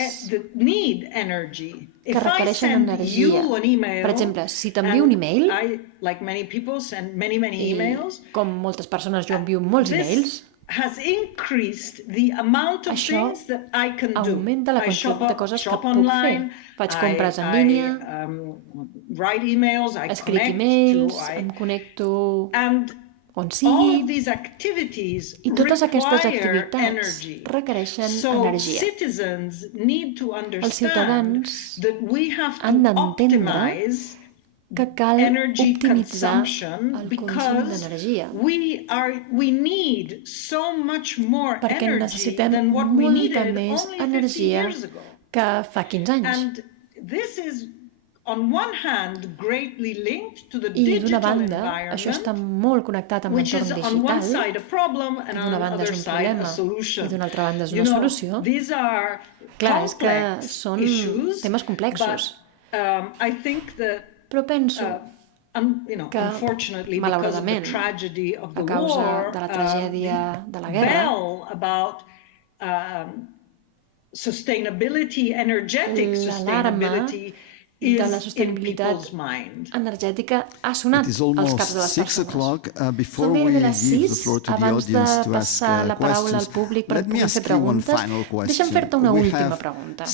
que requereixen energia. Per exemple, si t'envio un e-mail, i com moltes persones jo envio molts e-mails, això augmenta la quantitat de coses que puc fer. Faig compres en línia, escric e-mails, em connecto on sigui, i totes aquestes activitats requereixen energia. Els ciutadans han d'entendre que cal optimitzar el consum d'energia, perquè necessitem molta més energia que fa 15 anys. I d'una banda, això està molt connectat amb l'entorn digital, d'una banda és un problema i d'una altra banda és una solució. Clar, és que són temes complexos. Però penso que, malauradament, a causa de la tragèdia de la guerra, l'alarma de la sostenibilitat energètica ha sonat als caps de les persones. Són gairebé les 6. Abans de passar la paraula al públic per poder fer preguntes, deixa'm fer-te una última pregunta.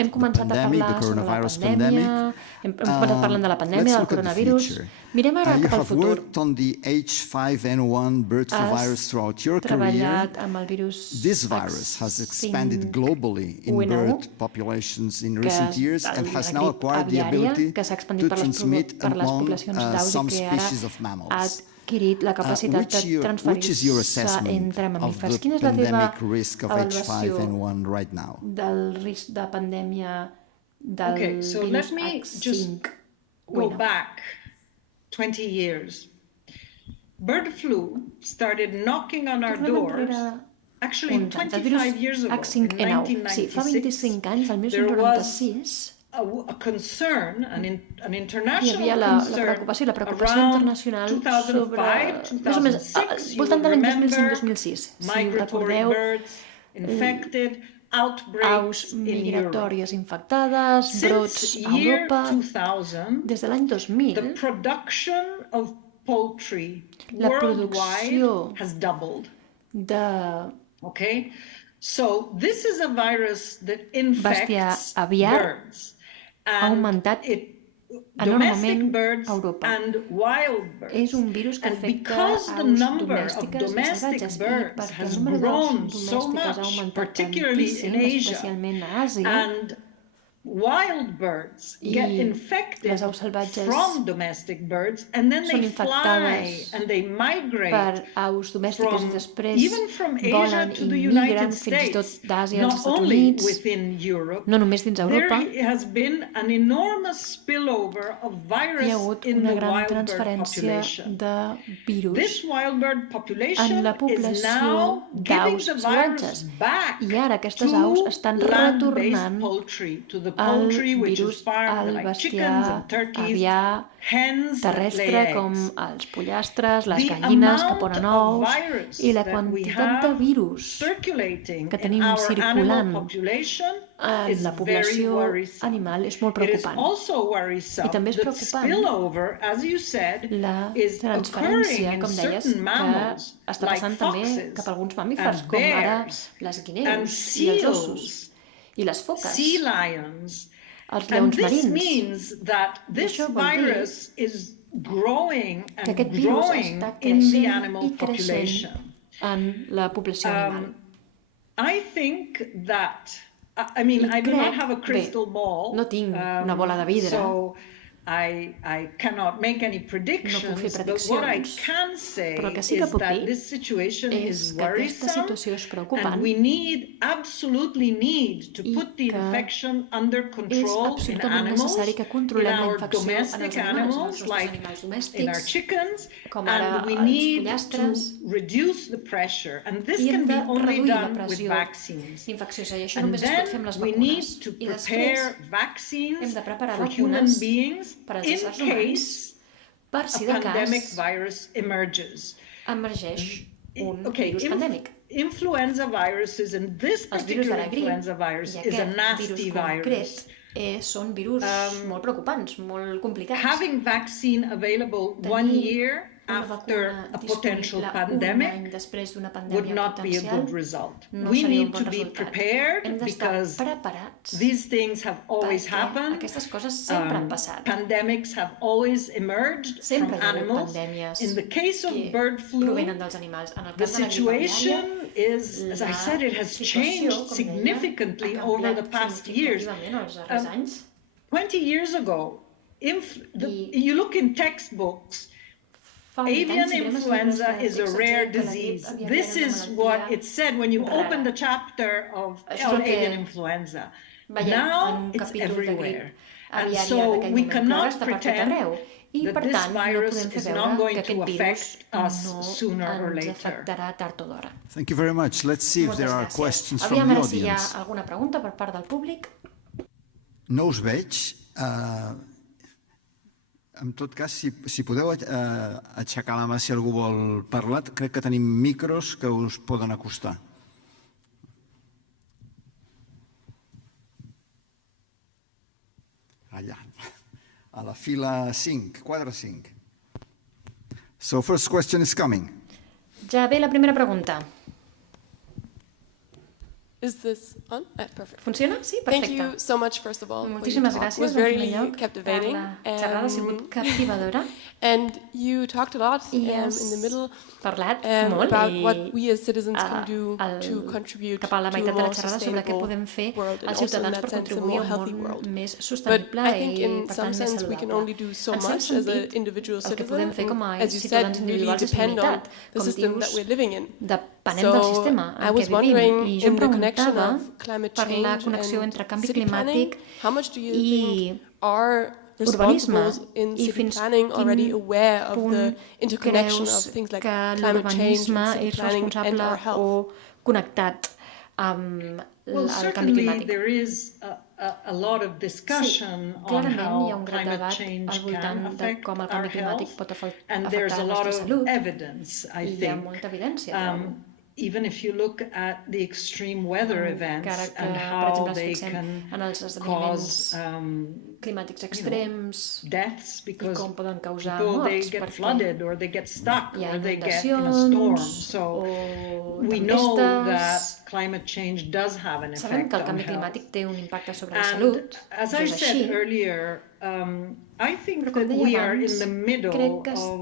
Hem començat a parlar sobre la pandèmia, hem començat parlant de la pandèmia, del coronavirus. Mirem ara cap al futur. Has treballat amb el virus H5N1, que s'ha expandit per les poblacions d'aus i que ara ha adquirit la capacitat de transferir-se entre mamífers. Quina és la teva avaluació del risc de pandèmia del virus H5N1? 20 years. Bird flu started knocking on our doors. Actually, 25 years ago, in 1996, sí, fa 25 anys, el 1996, hi havia la preocupació internacional sobre, més o menys, al voltant de l'any 2005-2006. Si recordeu, aus migratòries infectades, brots a Europa. Des de l'any 2000, la producció de bestiar aviar ha augmentat enormement a Europa. És un virus que afecta aus domèstiques i salvatges, i perquè el número d'aus domèstiques ha augmentat tantíssim, especialment a Àsia, i les aus salvatges són infectades per aus domèstiques i després volen i migren fins i tot d'Àsia als Estats Units, no només dins Europa. Hi ha hagut una gran transferència de virus en la població d'aus salvatges, i ara aquestes aus estan retornant el virus al bestiar aviar terrestre, com els pollastres, les gallines que ponen ous, i la quantitat de virus que tenim circulant en la població animal és molt preocupant. I també és preocupant la transferència, com deies, que està passant també cap a alguns mamífers, com ara les guineus i els ossos, i les foques, els lleons marins. I això vol dir que aquest virus està creixent i creixent en la població animal. I mean, I do not have a crystal ball. No tinc una bola de vidre. So I cannot make any predictions, but what I can say is that this situation is worrisome, and we absolutely need to put the infection under control in animals, in our domestic animals, like in our chickens, and we need to reduce the pressure, and this can be only done with vaccines. And then we need to prepare vaccines for human beings in case a pandemic virus emerges. Emergeix un virus pandèmic. Influenza viruses, and this particular influenza virus is a nasty virus. Són virus molt preocupants, molt complicats. Having vaccine available 1 year after a potential pandemic would not be a good result. We need to be prepared because these things have always happened. Pandemics have always emerged from animals. In the case of bird flu, the situation is, as I said, it has changed significantly over the past years. 20 years ago, you look in textbooks, avian influenza is a rare disease. This is what it said when you open the chapter on avian influenza. Now it's everywhere. And so we cannot pretend that this virus is not going to affect us sooner or later. Thank you very much. Let's see if there are questions from the audience. Aviam si hi ha alguna pregunta per part del públic. No us veig. En tot cas, si podeu aixecar la mà si algú vol parlar, crec que tenim micros que us poden acostar. Allà, a la fila 5, quadre 5. So, first question is coming. Ja ve la primera pregunta. Is this on? Perfect. Funciona? Sí, perfecte. Thank you so much, first of all. Moltíssimes gràcies, en primer lloc. La xerrada ha sigut captivadora. And you talked a lot in the middle about what we as citizens can do to contribute to a more sustainable world and also in that sense a more healthy world. But I think in some sense we can only do so much as an individual citizen. As you said, really depend on the system that we're living in. So I was wondering, in the connection of climate change and city planning, how much do you think are responsibles in city planning already aware of the interconnection of things like climate change and city planning and our health? Well, certainly there is a lot of discussion on how climate change can affect our health, and there's a lot of evidence, I think. Even if you look at the extreme weather events and how they can cause deaths because people, they get flooded or they get stuck or they get in a storm. So we know that climate change does have an effect on health. And as I said earlier, I think that we are in the middle of,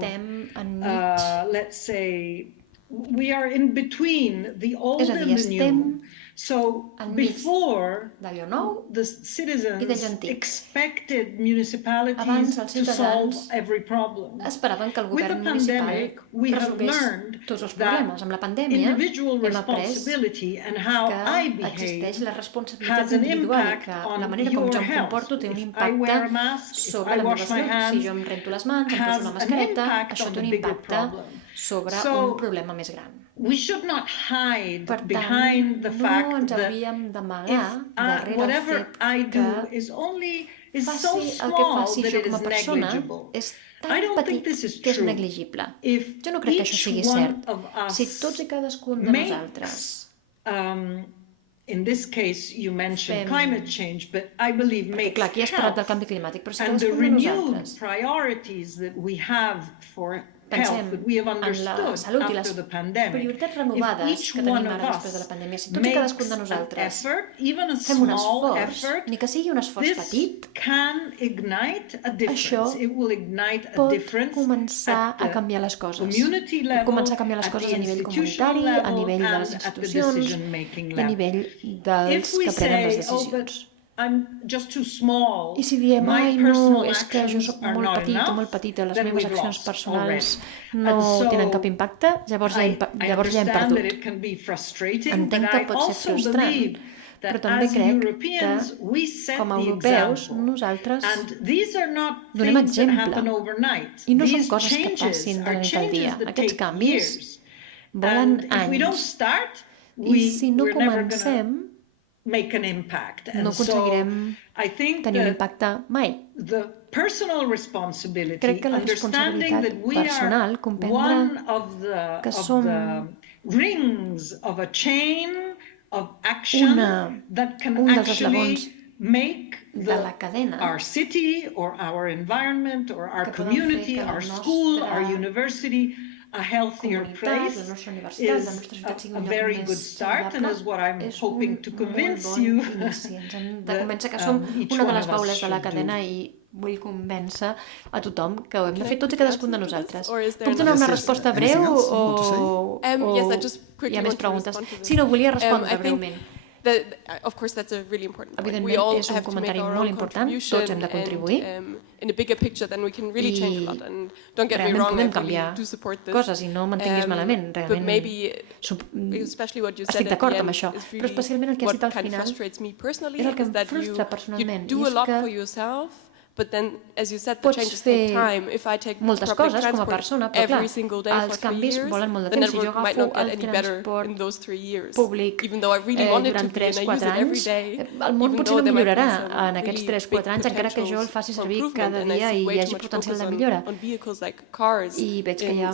let's say, we are in between the old and the new. So before, the citizens expected municipalities to solve every problem. With the pandemic, we have learned that individual responsibility and how I behave has an impact on your health. If I wear a mask, if I wash my hands, has an impact on the bigger problem. So, we should not hide behind the fact that if whatever I do is so small that it is negligible. I don't think this is true. If each one of us makes, in this case, you mentioned climate change, but I believe makes health and the renewed priorities that we have for pensem en la salut i les prioritats renovades que tenim ara després de la pandèmia, si tots i cadascun de nosaltres fem un esforç, ni que sigui un esforç petit, això pot començar a canviar les coses. Pot començar a canviar les coses a nivell comunitari, a nivell de les institucions i a nivell dels que prenen les decisions. I si diem, ai, no, és que jo soc molt petita, les meves accions personals no tenen cap impacte, llavors ja hem perdut. Entenc que pot ser frustrant, però també crec que, com a europeus, nosaltres donem exemple. I no són coses que passin de la nit al dia. Aquests canvis volen anys. I si no comencem, no aconseguirem tenir un impacte mai. Crec que la responsabilitat personal, comprendre que som un dels eslabons de la cadena que poden fer que la nostra comunitat, la nostra universitat, la nostra ciutat sigui un lloc més saludable, és un molt bon inici. Ens hem de convèncer que som una de les baules de la cadena i vull convèncer a tothom que ho hem de fer tots i cadascun de nosaltres. Puc donar una resposta breu o hi ha més preguntes? Sí, no, volia respondre breument. Evidentment, és un comentari molt important, tots hem de contribuir i realment podem canviar coses i no m'entenguis malament, realment estic d'acord amb això, però especialment el que has dit al final és el que em frustra personalment i és que pots fer moltes coses com a persona, però clar, els canvis volen molt de temps. Si jo agafo el transport públic durant 3-4 anys, el món potser no millorarà en aquests 3-4 anys, encara que jo el faci servir cada dia i hi hagi potencial de millora. I veig que hi ha,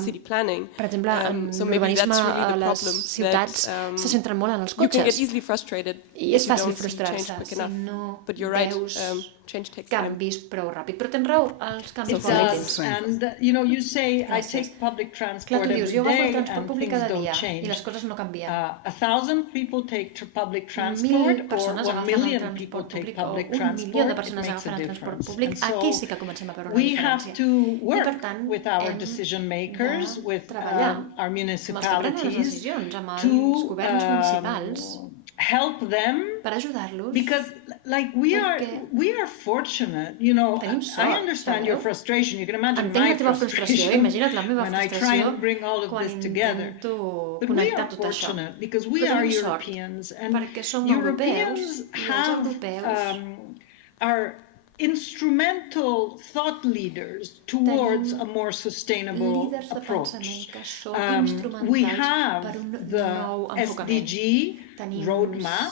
per exemple, en l'urbanisme a les ciutats se centren molt en els cotxes i és fàcil frustrar-se si no veus canvis prou ràpid. Però tens raó, els canvis volen temps. Clar, tu dius, jo agafo el transport públic cada dia i les coses no canvien. 1.000 persones agafen el transport públic o 1 milió de persones agafen el transport públic. Aquí sí que comencem a veure una diferència. I per tant, hem de treballar amb els que prenen les decisions, amb els governs municipals, per ajudar-los, perquè tenim sort. Entenc la teva frustració, imagina't la meva frustració quan intento connectar tot això. Però tenim sort, perquè som europeus i els europeus instrumental thought leaders towards a more sustainable approach. We have the SDG roadmap.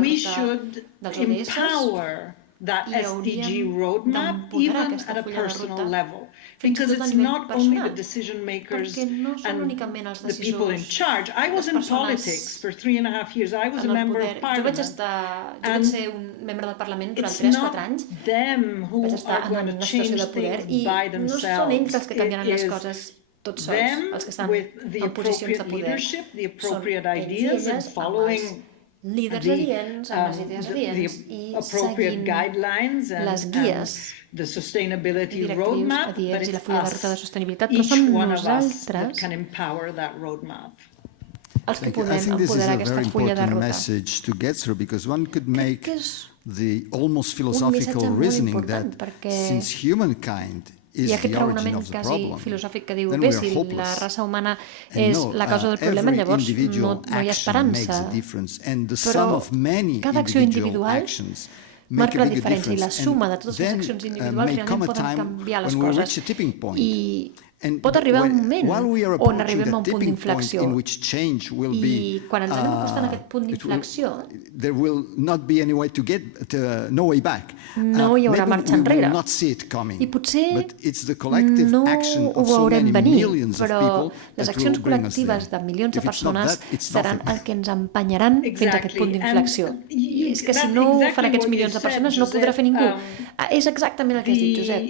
We should empower that SDG roadmap even at a personal level. Because it's not only the decision makers and the people in charge. I was in politics for 3.5 years. I was a member of parliament. Jo vaig ser un membre del Parlament durant 3-4 anys. Vaig estar en una situació de poder i no són ells els que canviaran les coses tots sols, els que estan en posicions de poder. Són ells i elles amb els líders adients, amb les idees adients i seguint les guies the sustainability roadmap, but it's us, each one of us that can empower that roadmap. Els que podem empoderar aquesta fulla de ruta. Message to get through, because one could make the almost philosophical reasoning that since humankind is the origin of the problem, filosòfic que diu, bé, si la raça humana és la causa del problema, llavors no hi ha esperança. Però cada acció individual marca la diferència i la suma de totes les accions individuals realment poden canviar les coses. I pot arribar un moment on arribem a un punt d'inflexió. I quan ens anem acostant a aquest punt d'inflexió, no hi haurà marxa enrere. I potser no ho veurem venir, però les accions col·lectives de milions de persones seran el que ens empenyaran fins a aquest punt d'inflexió. I és que si no ho fan aquests milions de persones no podrà fer ningú. És exactament el que has dit, Josep.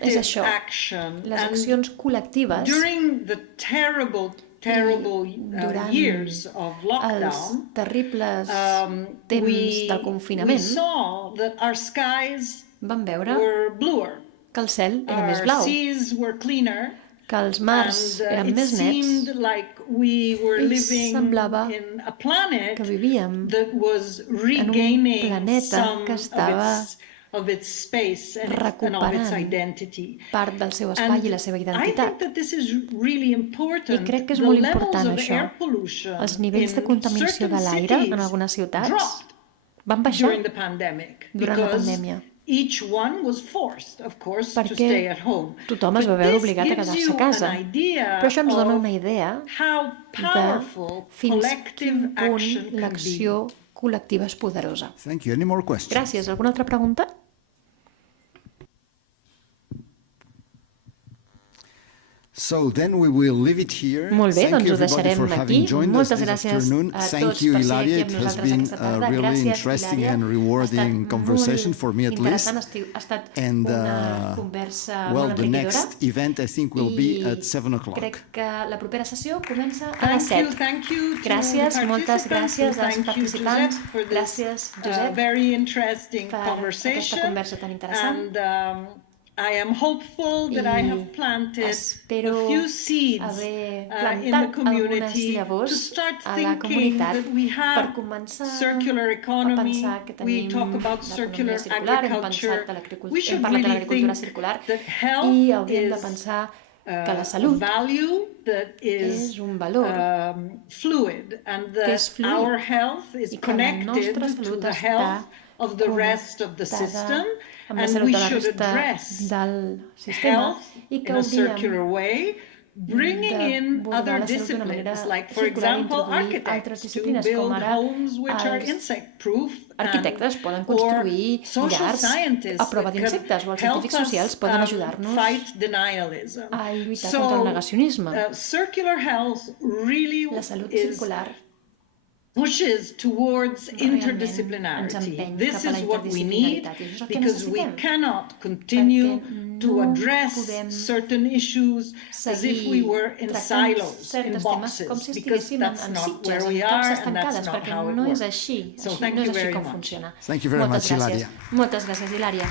És això. Les accions col·lectives durant els terribles temps del confinament vam veure que el cel era més blau, que els mars eren més nets i semblava que vivíem en un planeta que estava recuperant part del seu espai i la seva identitat. I crec que és molt important això. Els nivells de contaminació de l'aire en algunes ciutats van baixar durant la pandèmia. Perquè tothom es va veure obligat a quedar-se a casa. Però això ens dona una idea de fins quin punt l'acció col·lectiva és poderosa. Gràcies. Alguna altra pregunta? Molt bé, doncs ho deixarem aquí. Moltes gràcies a tots per ser aquí amb nosaltres aquesta tarda. Gràcies, Hilària. Ha estat molt interessant, ha estat una conversa molt enriquidora i crec que la propera sessió comença a les 7. Gràcies, moltes gràcies als participants. Gràcies, Josep, per aquesta conversa tan interessant. I am hopeful that I have planted a few seeds in the community to start thinking that we have circular economy, we talk about circular agriculture, we should really think that health is a value that is fluid and that our health is connected to the health of the rest of the system. And we should address health in a circular way, bringing in other disciplines, like, for example, architects to build homes which are insect-proof. Arquitectes poden construir llars a prova d'insectes, o els científics socials poden ajudar-nos a lluitar contra el negacionisme. La salut circular pushes towards interdisciplinarity. This is what we need because we cannot continue to address certain issues as if we were in silos, in boxes, because that's not where we are and that's not how it works. So thank you very much. Thank you very much, Hilària. Moltes gràcies, Hilària.